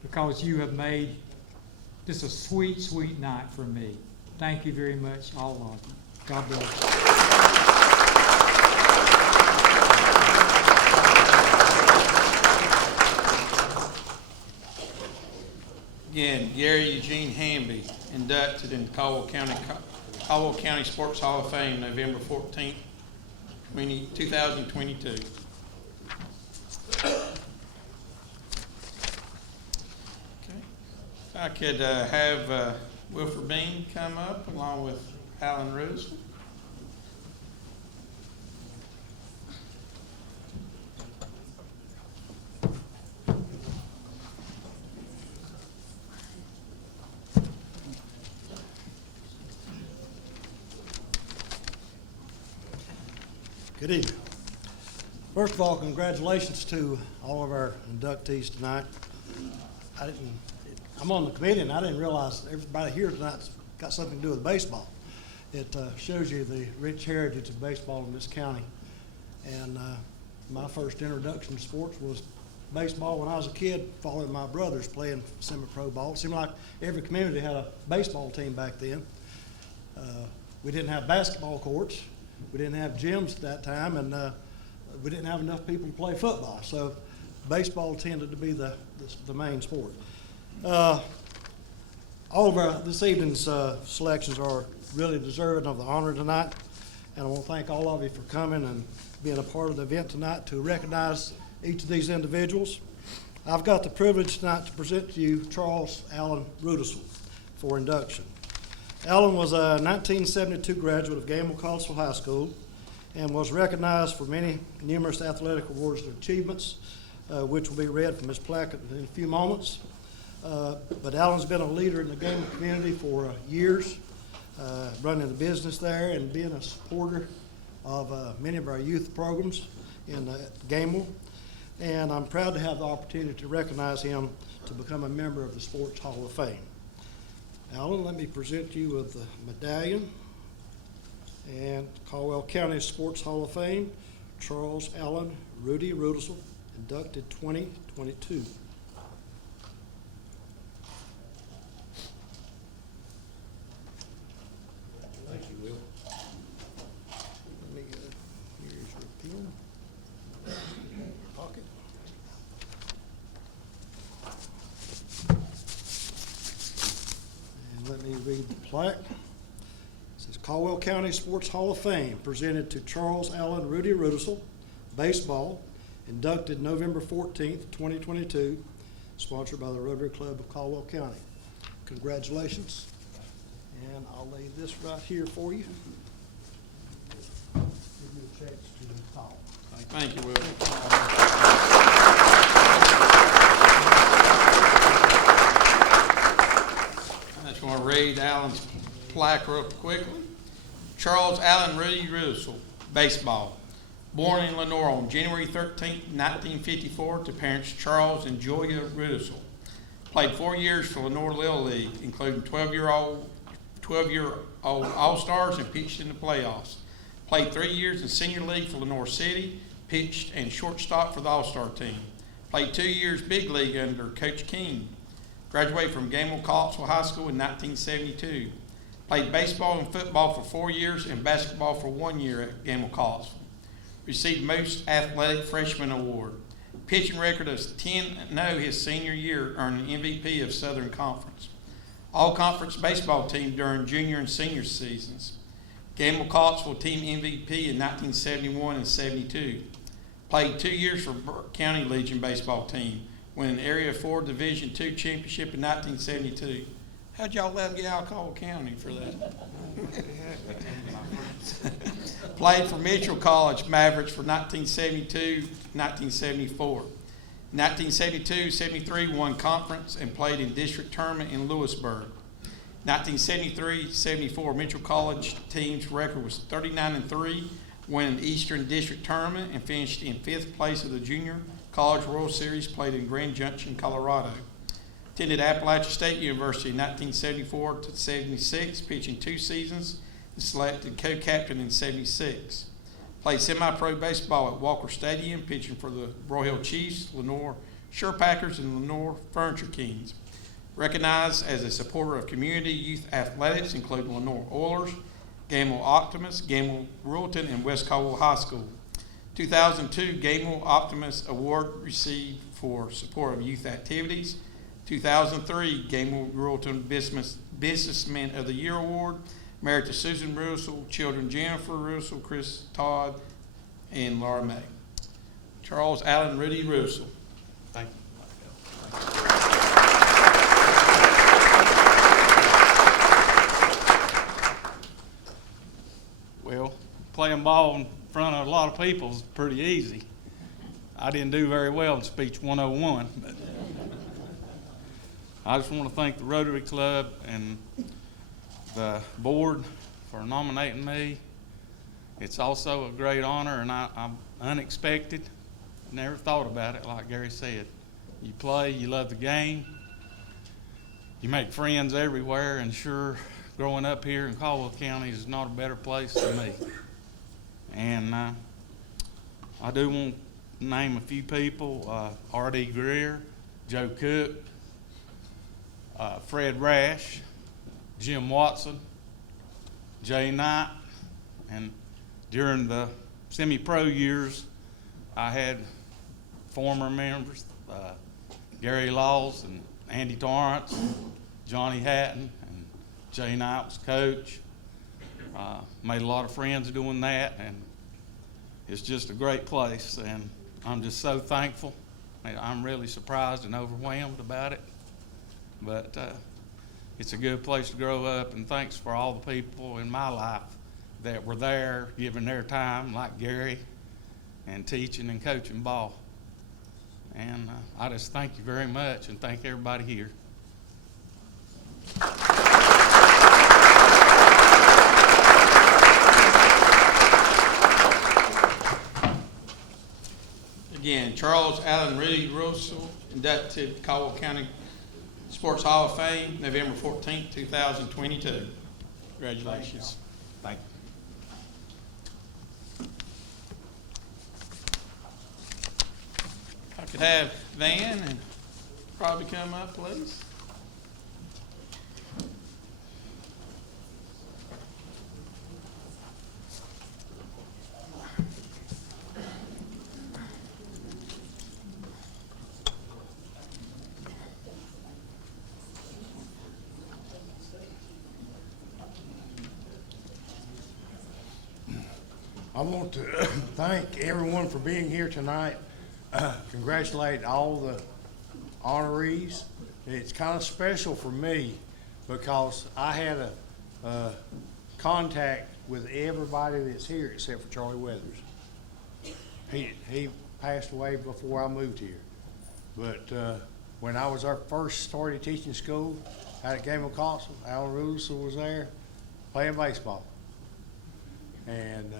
because you have made this a sweet, sweet night for me. Thank you very much, all of you. God bless. Again, Gary Eugene Hamby, inducted in the Caldwell County Sports Hall of Fame, November 14th, 2022. Okay. If I could have Wilford Bean come up along with Alan Roos. Good evening. First of all, congratulations to all of our inductees tonight. I'm on the committee, and I didn't realize everybody here tonight's got something to do with baseball. It shows you the rich heritage of baseball in this county. And my first introduction to sports was baseball when I was a kid, following my brothers playing semi-pro ball. It seemed like every community had a baseball team back then. We didn't have basketball courts. We didn't have gyms at that time, and we didn't have enough people to play football. So baseball tended to be the main sport. All of this evening's selections are really deserving of the honor tonight, and I want to thank all of you for coming and being a part of the event tonight to recognize each of these individuals. I've got the privilege tonight to present to you Charles Allen Rudisell for induction. Allen was a 1972 graduate of Caldwell High School and was recognized for numerous athletic awards and achievements, which will be read from his plaque in a few moments. But Allen's been a leader in the Gamble community for years, running the business there and being a supporter of many of our youth programs in Gamble. And I'm proud to have the opportunity to recognize him to become a member of the Sports Hall of Fame. Allen, let me present you with the medallion and Caldwell County Sports Hall of Fame, Charles Allen Rudisell, inducted 2022. Thank you, Will. Let me here's your pen. Pocket. And let me read the plaque. It says Caldwell County Sports Hall of Fame presented to Charles Allen Rudisell, baseball, inducted November 14th, 2022, sponsored by the Rotary Club of Caldwell County. Congratulations. And I'll lay this right here for you. Give you a chance to talk. Thank you, Will. I just want to read Allen's plaque real quickly. Charles Allen Rudisell, baseball. Born in Lenore on January 13, 1954, to parents Charles and Joya Rudisell. Played 4 years for Lenore Little League, including 12-year-old All-Stars, and pitched in the playoffs. Played 3 years in senior league for Lenore City, pitched and shortstop for the All-Star team. Played 2 years big league under Coach King. Graduated from Caldwell High School in 1972. Played baseball and football for 4 years and basketball for 1 year at Caldwell. Received most athletic freshman award. Pitching record of 10-0 his senior year, earning MVP of Southern Conference. All-conference baseball team during junior and senior seasons. Caldwell team MVP in 1971 and 72. Played 2 years for Burke County Legion baseball team, winning Area 4 Division II championship in 1972. How'd y'all let him get out of Caldwell County for that? Played for Mitchell College Mavericks for 1972, 1974. 1972-73 won conference and played in district tournament in Lewisburg. 1973-74 Mitchell College team's record was 39-3, winning Eastern District Tournament and finished in 5th place of the Junior College World Series, played in Grand Junction, Colorado. Attended Appalachian State University in 1974-76, pitching 2 seasons, and selected co-captain in 76. Played semi-pro baseball at Walker Stadium, pitching for the Broyhill Chiefs, Lenore Surepackers, and Lenore Furniture Kings. Recognized as a supporter of community youth athletics, including Lenore Oilers, Gamble Optimus, Gamble Ruleton, and West Caldwell High School. 2002 Gamble Optimus Award received for support of youth activities. 2003 Gamble Ruleton Businessman of the Year Award, married to Susan Rudisell, children Jennifer Rudisell, Chris Todd, and Laura May. Charles Allen Rudisell. Thank you. Well, playing ball in front of a lot of people is pretty easy. I didn't do very well in Speech 101, but I just want to thank the Rotary Club and the board for nominating me. It's also a great honor, and I'm unexpected. Never thought about it, like Gary said. You play, you love the game, you make friends everywhere, and sure, growing up here in Caldwell County is not a better place than me. And I do want to name a few people, R.D. Greer, Joe Cook, Fred Rash, Jim Watson, Jay Knight, and during the semi-pro years, I had former members, Gary Laws and Andy Torrance, Johnny Hatton, and Jay Knight was coach. Made a lot of friends doing that, and it's just a great place, and I'm just so thankful. I'm really surprised and overwhelmed about it, but it's a good place to grow up, and thanks for all the people in my life that were there giving their time, like Gary, and teaching and coaching ball. And I just thank you very much, and thank everybody here. Again, Charles Allen Reed Russell, inducted to Caldwell County Sports Hall of Fame, November 14th, 2022. Congratulations. Thank you. If I could have Van and probably come up, please. I want to thank everyone for being here tonight. Congratulate all the honorees. It's kind of special for me because I had a contact with everybody that's here except for Charlie Weathers. He passed away before I moved here. But when I was first started teaching school out at Gamble Castle, Alan Russell was there playing baseball. And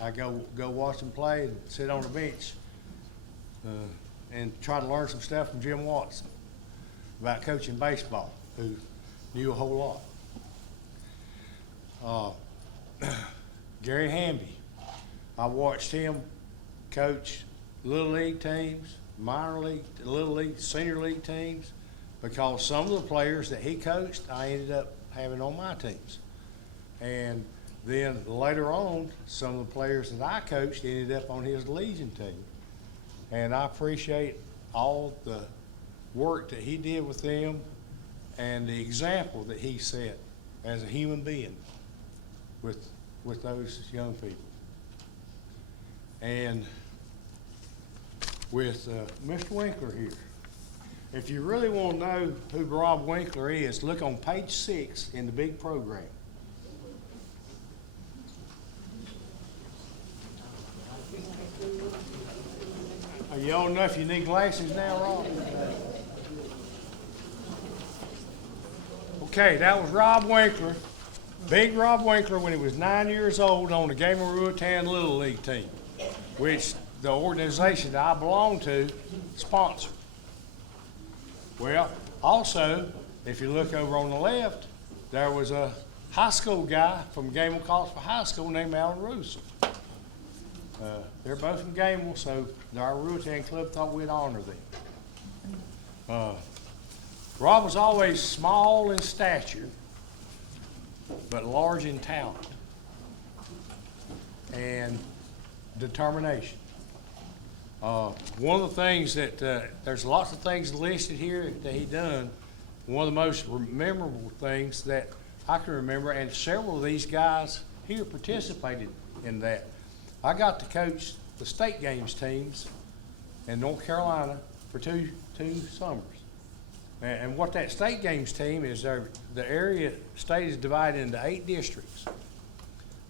I go watch them play and sit on the bench and try to learn some stuff from Jim Watson about coaching baseball, who knew a whole lot. Gary Hamby, I watched him coach little league teams, minor league, little league, senior league teams, because some of the players that he coached, I ended up having on my teams. And then later on, some of the players that I coached ended up on his Legion team. And I appreciate all the work that he did with them and the example that he set as a human being with those young people. And with Mr. Winkler here, if you really want to know who Rob Winkler is, look on page 6 in the big program. You all know if you need glasses now, Rob? Okay, that was Rob Winkler, big Rob Winkler, when he was 9 years old on the Game of Ruatan Little League team, which the organization that I belong to sponsored. Well, also, if you look over on the left, there was a high school guy from Gamble Castle High School named Alan Russell. They're both from Gamble, so our Ruatan Club thought we'd honor them. Rob was always small in stature, but large in talent and determination. One of the things that, there's lots of things listed here that he done. One of the most memorable things that I can remember, and several of these guys here participated in that. I got to coach the state games teams in North Carolina for two summers. And what that state games team is, the area state is divided into 8 districts.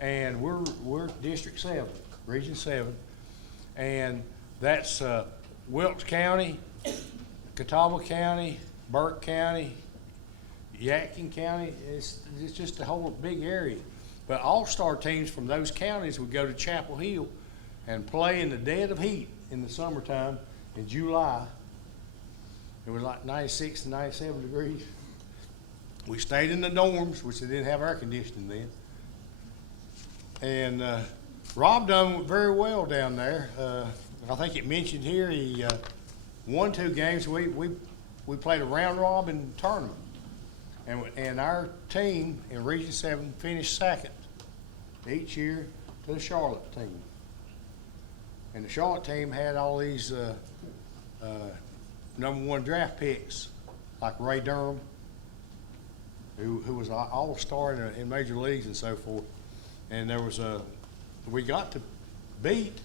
And we're District 7, Region 7. And that's Wilkes County, Catawba County, Burke County, Yadkin County. It's just a whole big area. But all-star teams from those counties would go to Chapel Hill and play in the dead of heat in the summertime in July. It was like 96 to 97 degrees. We stayed in the dorms, which they didn't have air conditioning then. And Rob done very well down there. I think it mentioned here he won 2 games. We played a round robin tournament. And our team in Region 7 finished 2nd each year to the Charlotte team. And the Charlotte team had all these #1 draft picks, like Ray Durham, who was an all-star in major leagues and so forth. And we got to beat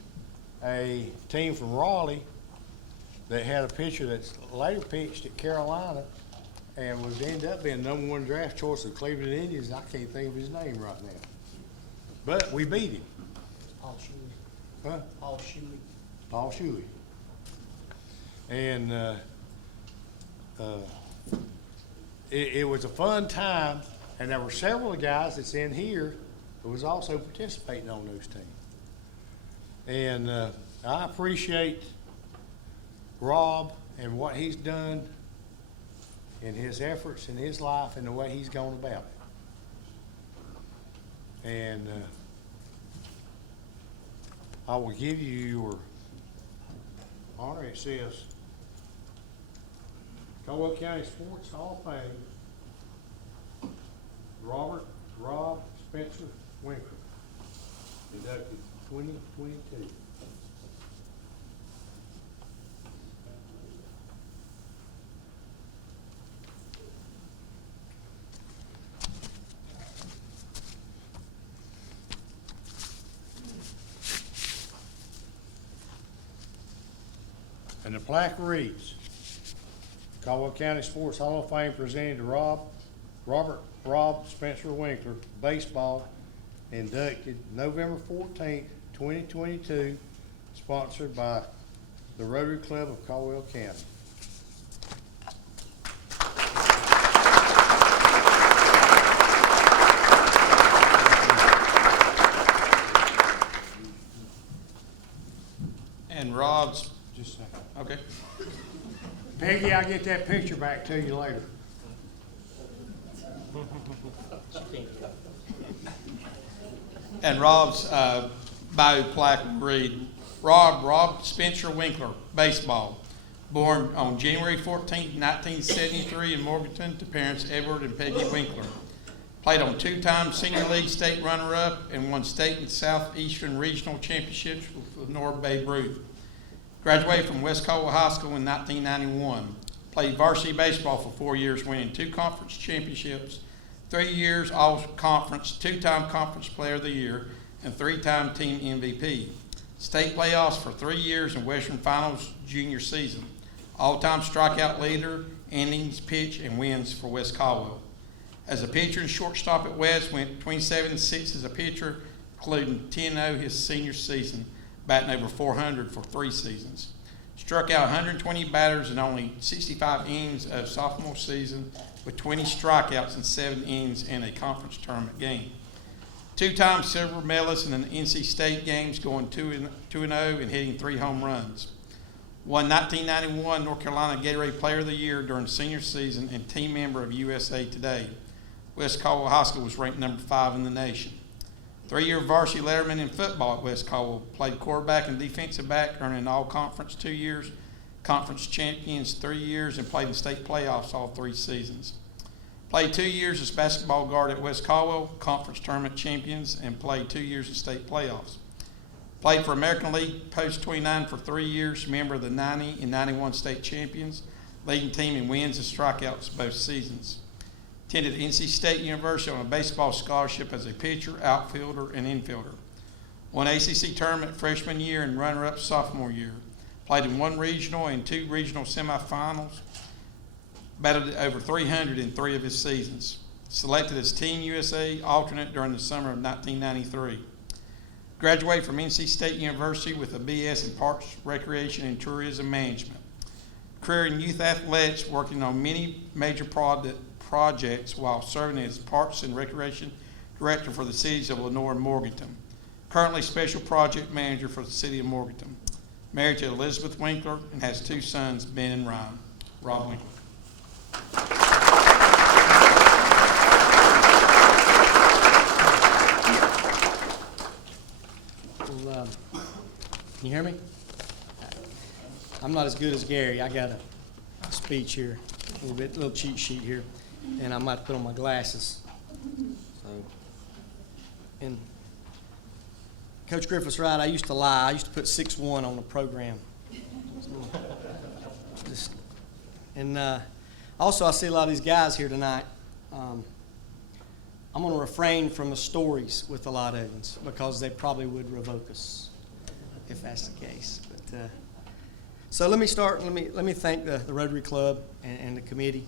a team from Raleigh that had a pitcher that's later pitched at Carolina and was ended up being #1 draft choice of Cleveland Indians. I can't think of his name right now. But we beat him. Paul Shuey. Huh? Paul Shuey. Paul Shuey. And it was a fun time, and there were several guys that's in here that was also participating on those teams. And I appreciate Rob and what he's done in his efforts in his life and the way he's gone about it. And I will give you your honor. It says Caldwell County Sports Hall of Fame, Rob Spencer Winkler, inducted 2022. And the plaque reads, Caldwell County Sports Hall of Fame presented to Rob Spencer Winkler, baseball, inducted November 14th, 2022, sponsored by the Rotary Club of Caldwell County. And Rob's, Just a second. okay. Peggy, I'll get that picture back to you later. And Rob's bio plaque will read, Rob Spencer Winkler, baseball. Born on January 14, 1973 in Morganton to parents Edward and Peggy Winkler. Played on two-time Senior League state runner-up and won state and southeastern regional championships with North Babe Ruth. Graduated from West Caldwell High School in 1991. Played varsity baseball for 4 years, winning 2 conference championships, 3 years all-conference, 2-time conference player of the year, and 3-time team MVP. State playoffs for 3 years and Western Finals junior season. All-time strikeout leader, innings, pitch, and wins for West Caldwell. As a pitcher and shortstop at West, went 27-6 as a pitcher, including 10-0 his senior season, batting over 400 for 3 seasons. Struck out 120 batters in only 65 innings of sophomore season, with 20 strikeouts in 7 innings in a conference tournament game. 2-time silver medalist in the NC State games, going 2-0 and hitting 3 home runs. Won 1991 North Carolina Gatorade Player of the Year during senior season and team member of USA Today. West Caldwell High School was ranked number 5 in the nation. 3-year varsity letterman in football at West Caldwell. Played quarterback and defensive back, earning all-conference 2 years, conference champions 3 years, and played in state playoffs all 3 seasons. Played 2 years as basketball guard at West Caldwell, conference tournament champions, and played 2 years in state playoffs. Played for American League Post 29 for 3 years, member of the 90 and 91 state champions, leading team in wins and strikeouts both seasons. Attended NC State University on a baseball scholarship as a pitcher, outfielder, and infielder. Won ACC tournament freshman year and runner-up sophomore year. Played in 1 regional and 2 regional semifinals. Batted over 300 in 3 of his seasons. Selected as Team USA alternate during the summer of 1993. Graduated from NC State University with a BS in Parks, Recreation, and Tourism Management. Career in youth athletics, working on many major projects while serving as Parks and Recreation Director for the cities of Lenoir and Morganton. Currently Special Project Manager for the city of Morganton. Married to Elizabeth Winkler and has 2 sons, Ben and Ryan. Rob Winkler. Well, can you hear me? I'm not as good as Gary. I got a speech here, a little cheat sheet here, and I might put on my glasses. So, and Coach Griffith's right. I used to lie. I used to put 6'1" on the program. And also, I see a lot of these guys here tonight. I'm going to refrain from the stories with a lot of them because they probably would revoke us if that's the case. But so let me start. Let me thank the Rotary Club and the committee.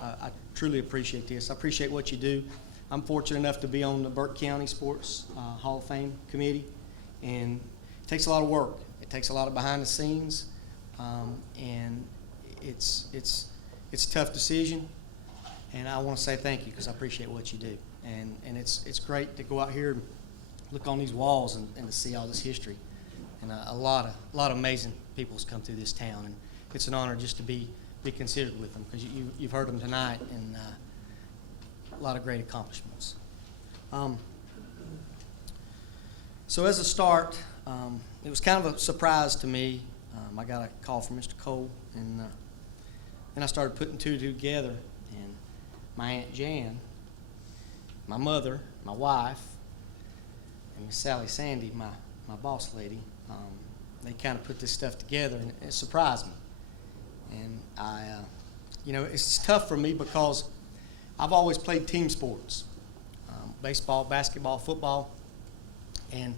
I truly appreciate this. I appreciate what you do. I'm fortunate enough to be on the Burke County Sports Hall of Fame committee, and it takes a lot of work. It takes a lot of behind the scenes, and it's a tough decision. And I want to say thank you because I appreciate what you do. And it's great to go out here and look on these walls and to see all this history. And a lot of amazing people's come through this town, and it's an honor just to be considered with them because you've heard them tonight, and a lot of great accomplishments. So as a start, it was kind of a surprise to me. I got a call from Mr. Cole, and I started putting two together. And my Aunt Jan, my mother, my wife, and Miss Sally Sandy, my boss lady, they kind of put this stuff together, and it surprised me. And it's tough for me because I've always played team sports, baseball, basketball, football, and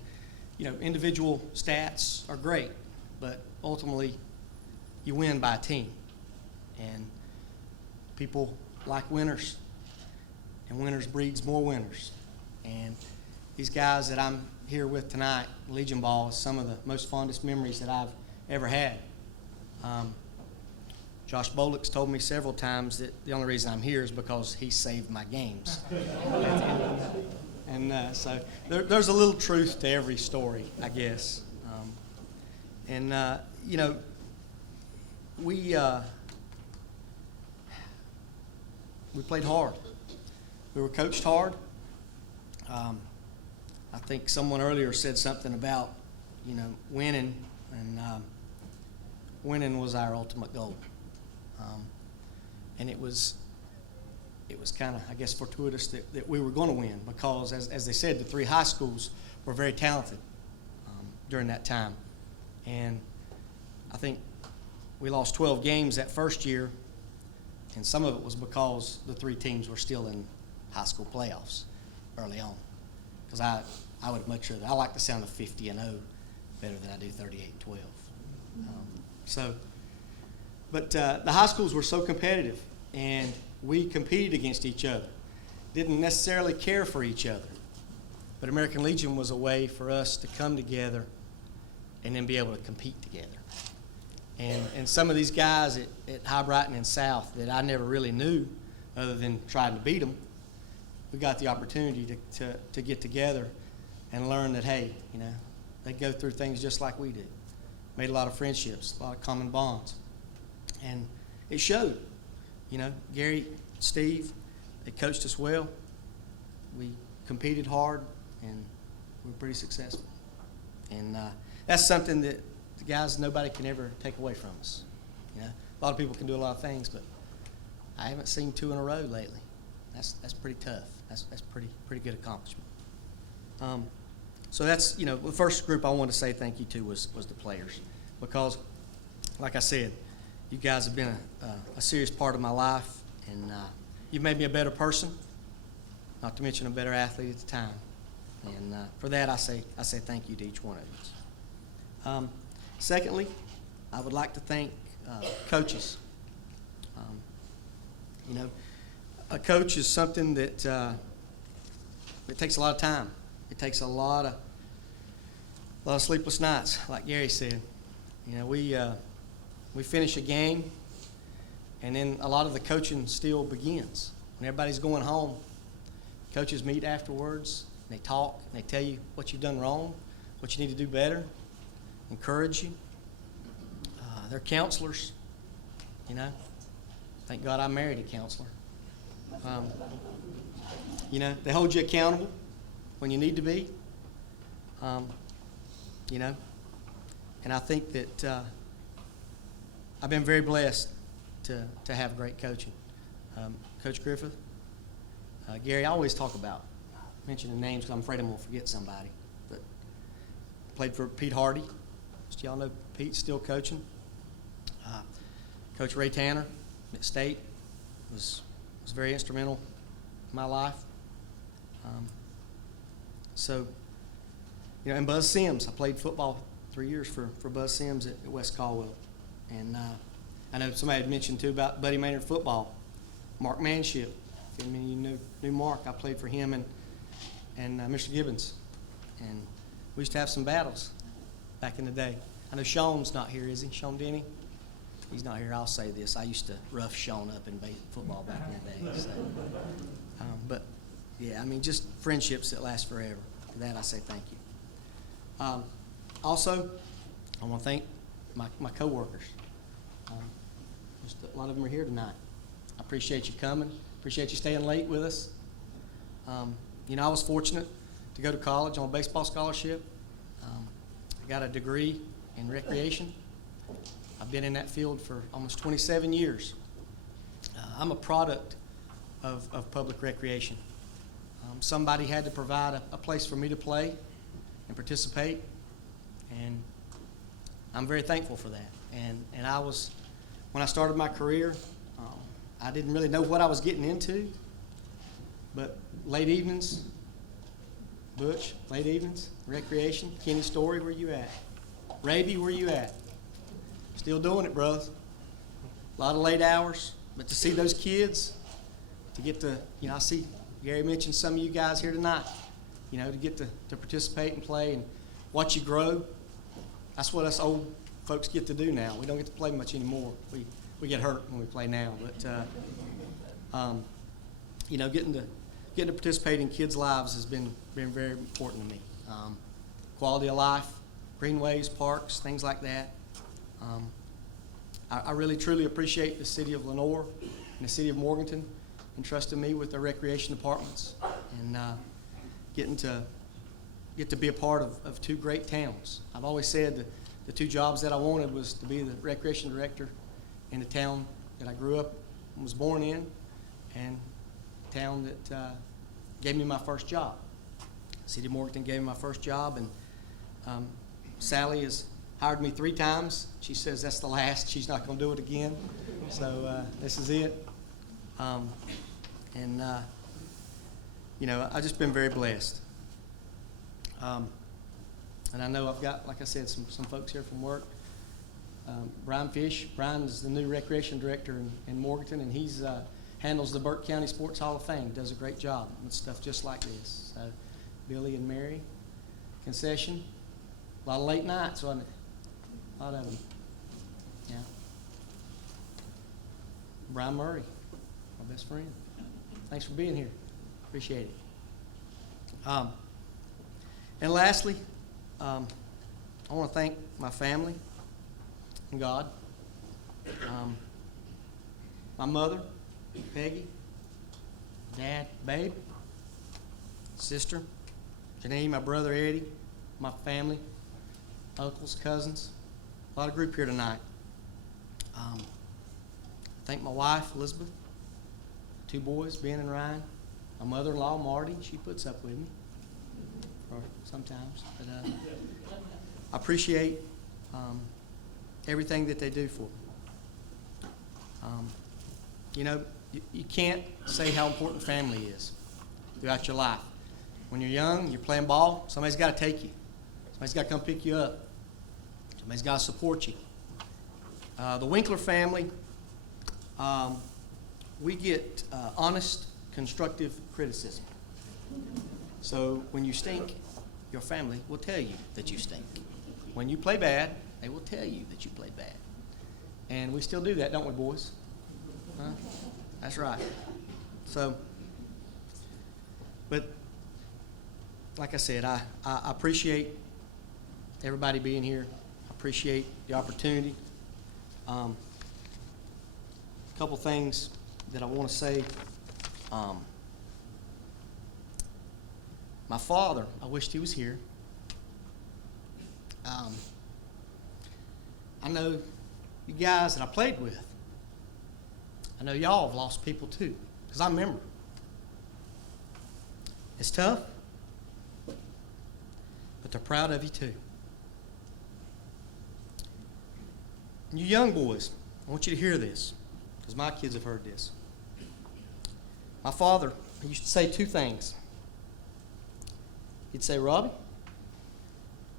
individual stats are great, but ultimately you win by a team. And people like winners, and winners breeds more winners. And these guys that I'm here with tonight, Legion Ball, is some of the most fondest memories that I've ever had. Josh Bolick's told me several times that the only reason I'm here is because he saved my games. So there's a little truth to every story, I guess. We played hard. We were coached hard. I think someone earlier said something about, winning, and winning was our ultimate goal. And it was kind of, I guess, fortuitous that we were going to win because, as they said, the three high schools were very talented during that time. And I think we lost 12 games that first year, and some of it was because the three teams were still in high school playoffs early on. Because I would much rather, I like the sound of 50-0 better than I do 38-12. But the high schools were so competitive, and we competed against each other. Didn't necessarily care for each other. But American Legion was a way for us to come together and then be able to compete together. And some of these guys at High Brighton and South that I never really knew other than trying to beat them, we got the opportunity to get together and learn that, hey, they go through things just like we did. Made a lot of friendships, a lot of common bonds. And it showed. Gary, Steve, they coached us well. We competed hard, and we were pretty successful. And that's something that the guys, nobody can ever take away from us. A lot of people can do a lot of things, but I haven't seen 2 in a row lately. That's pretty tough. That's pretty good accomplishment. So that's, the first group I wanted to say thank you to was the players, because, like I said, you guys have been a serious part of my life, and you've made me a better person, not to mention a better athlete at the time. And for that, I say thank you to each one of you. Secondly, I would like to thank coaches. A coach is something that it takes a lot of time. It takes a lot of sleepless nights, like Gary said. We finish a game, and then a lot of the coaching still begins. When everybody's going home, coaches meet afterwards, and they talk, and they tell you what you've done wrong, what you need to do better, encourage you. They're counselors, Thank God I married a counselor. They hold you accountable when you need to be, and I think that I've been very blessed to have great coaching. Coach Griffith, Gary, I always talk about mentioning names because I'm afraid I'm going to forget somebody. But played for Pete Hardy. Most of y'all know Pete's still coaching. Coach Ray Tanner at State was very instrumental in my life. So, you know, and Buzz Sims, I played football 3 years for Buzz Sims at West Caldwell. And I know somebody had mentioned too about Buddy Maynard football. Mark Manship, if any of you knew Mark, I played for him and Mr. Gibbons. And we used to have some battles back in the day. I know Sean's not here, is he? Sean Denny? He's not here. I'll say this. I used to rough Sean up in football back in the day. So. But, yeah, I mean, just friendships that last forever. For that, I say thank you. Also, I want to thank my coworkers. Just a lot of them are here tonight. I appreciate you coming. Appreciate you staying late with us. You know, I was fortunate to go to college on a baseball scholarship. I got a degree in recreation. I've been in that field for almost 27 years. I'm a product of public recreation. Somebody had to provide a place for me to play and participate, and I'm very thankful for that. And I was, when I started my career, I didn't really know what I was getting into, but late evenings, Butch, late evenings, recreation. Kenny Story, where you at? Raby, where you at? Still doing it, brothers. A lot of late hours, but to see those kids, to get to, you know, I see Gary mentioned some of you guys here tonight, you know, to get to participate and play and watch you grow. That's what us old folks get to do now. We don't get to play much anymore. We get hurt when we play now, but you know, getting to participate in kids' lives has been very important to me. Quality of life, greenways, parks, things like that. I really truly appreciate the city of Lenoir and the city of Morganton entrusting me with their recreation departments and get to be a part of two great towns. I've always said that the two jobs that I wanted was to be the recreation director in the town that I grew up and was born in, and the town that gave me my first job. The city of Morganton gave me my first job, and Sally has hired me 3 times. She says that's the last. She's not going to do it again. So this is it. You know, I've just been very blessed. And I know I've got, like I said, some folks here from work. Brian Fish. Brian is the new recreation director in Morganton, and he's handles the Burke County Sports Hall of Fame. Does a great job with stuff just like this. So Billy and Mary, concession. A lot of late nights, wasn't it? A lot of them. Yeah. Brian Murray, my best friend. Thanks for being here. Appreciate it. And lastly, I want to thank my family and God. My mother, Peggy, Dad, Babe, sister, Janine, my brother Eddie, my family, uncles, cousins, a lot of group here tonight. Thank my wife, Elizabeth, 2 boys, Ben and Ryan, my mother-in-law, Marty, she puts up with me sometimes. But I appreciate everything that they do for me. You know, you can't say how important family is throughout your life. When you're young, you're playing ball, somebody's got to take you. Somebody's got to come pick you up. Somebody's got to support you. The Winkler family, we get honest, constructive criticism. So when you stink, your family will tell you that you stink. When you play bad, they will tell you that you played bad. And we still do that, don't we, boys? Huh? That's right. So, but like I said, I appreciate everybody being here. I appreciate the opportunity. A couple things that I want to say. My father, I wished he was here. I know you guys that I played with. I know y'all have lost people too, because I remember. It's tough, but they're proud of you too. And you young boys, I want you to hear this, because my kids have heard this. My father, he used to say two things. He'd say, Robbie,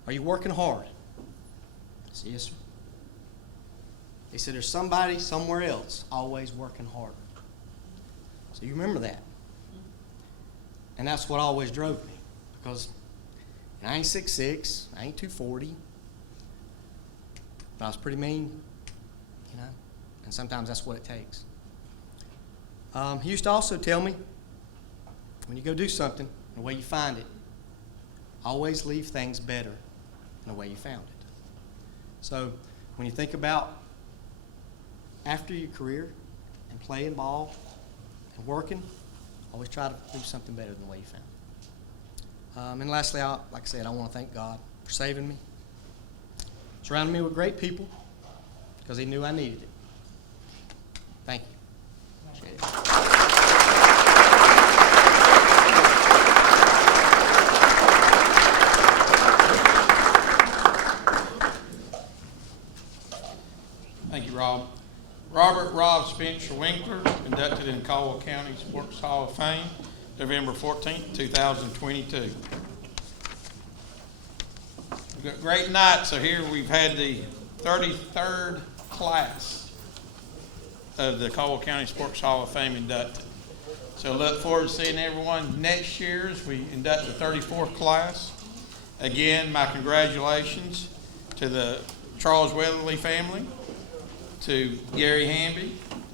are you working hard? I said, yes, sir. He said, there's somebody somewhere else always working harder. So you remember that. And that's what always drove me, because I ain't 6'6", I ain't 240, but I was pretty mean, you know, and sometimes that's what it takes. He used to also tell me, when you go do something, the way you find it, always leave things better than the way you found it. So when you think about after your career and playing ball and working, always try to do something better than the way you found it. And lastly, like I said, I want to thank God for saving me, surrounding me with great people, because He knew I needed it. Thank you. Appreciate it. Thank you, Rob. Robert Rob Spencer Winkler, inducted in Caldwell County Sports Hall of Fame, November 14th, 2022. We've got a great night. So here we've had the 33rd class of the Caldwell County Sports Hall of Fame inducted. So look forward to seeing everyone next year as we induct the 34th class. Again, my congratulations to the Charles Weatherly family, to Gary Hamby,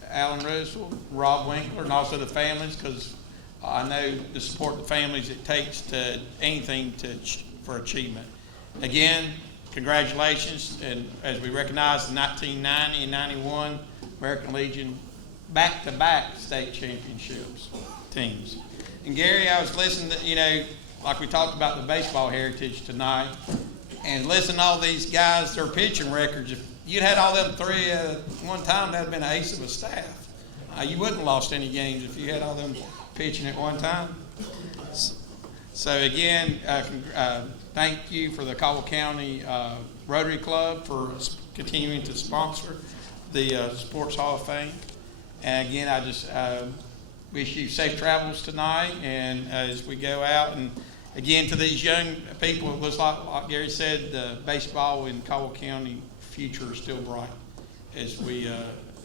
Alan Russell, Rob Winkler, and also the families, because I know to support the families it takes to anything for achievement. Again, congratulations, and as we recognize the 1990 and 91 American Legion back-to-back state championships teams. And Gary, I was listening to, you know, like we talked about the baseball heritage tonight, and listen to all these guys, their pitching records. If you'd had all them three at one time, that'd have been an ace of a staff. You wouldn't have lost any games if you had all them pitching at one time. So again, thank you for the Caldwell County Rotary Club for continuing to sponsor the Sports Hall of Fame. And again, I just wish you safe travels tonight, and as we go out, and again to these young people, it looks like Gary said, the baseball in Caldwell County future is still bright as we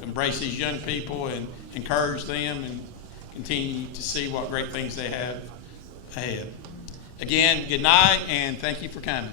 embrace these young people and encourage them and continue to see what great things they have ahead. Again, good night, and thank you for coming.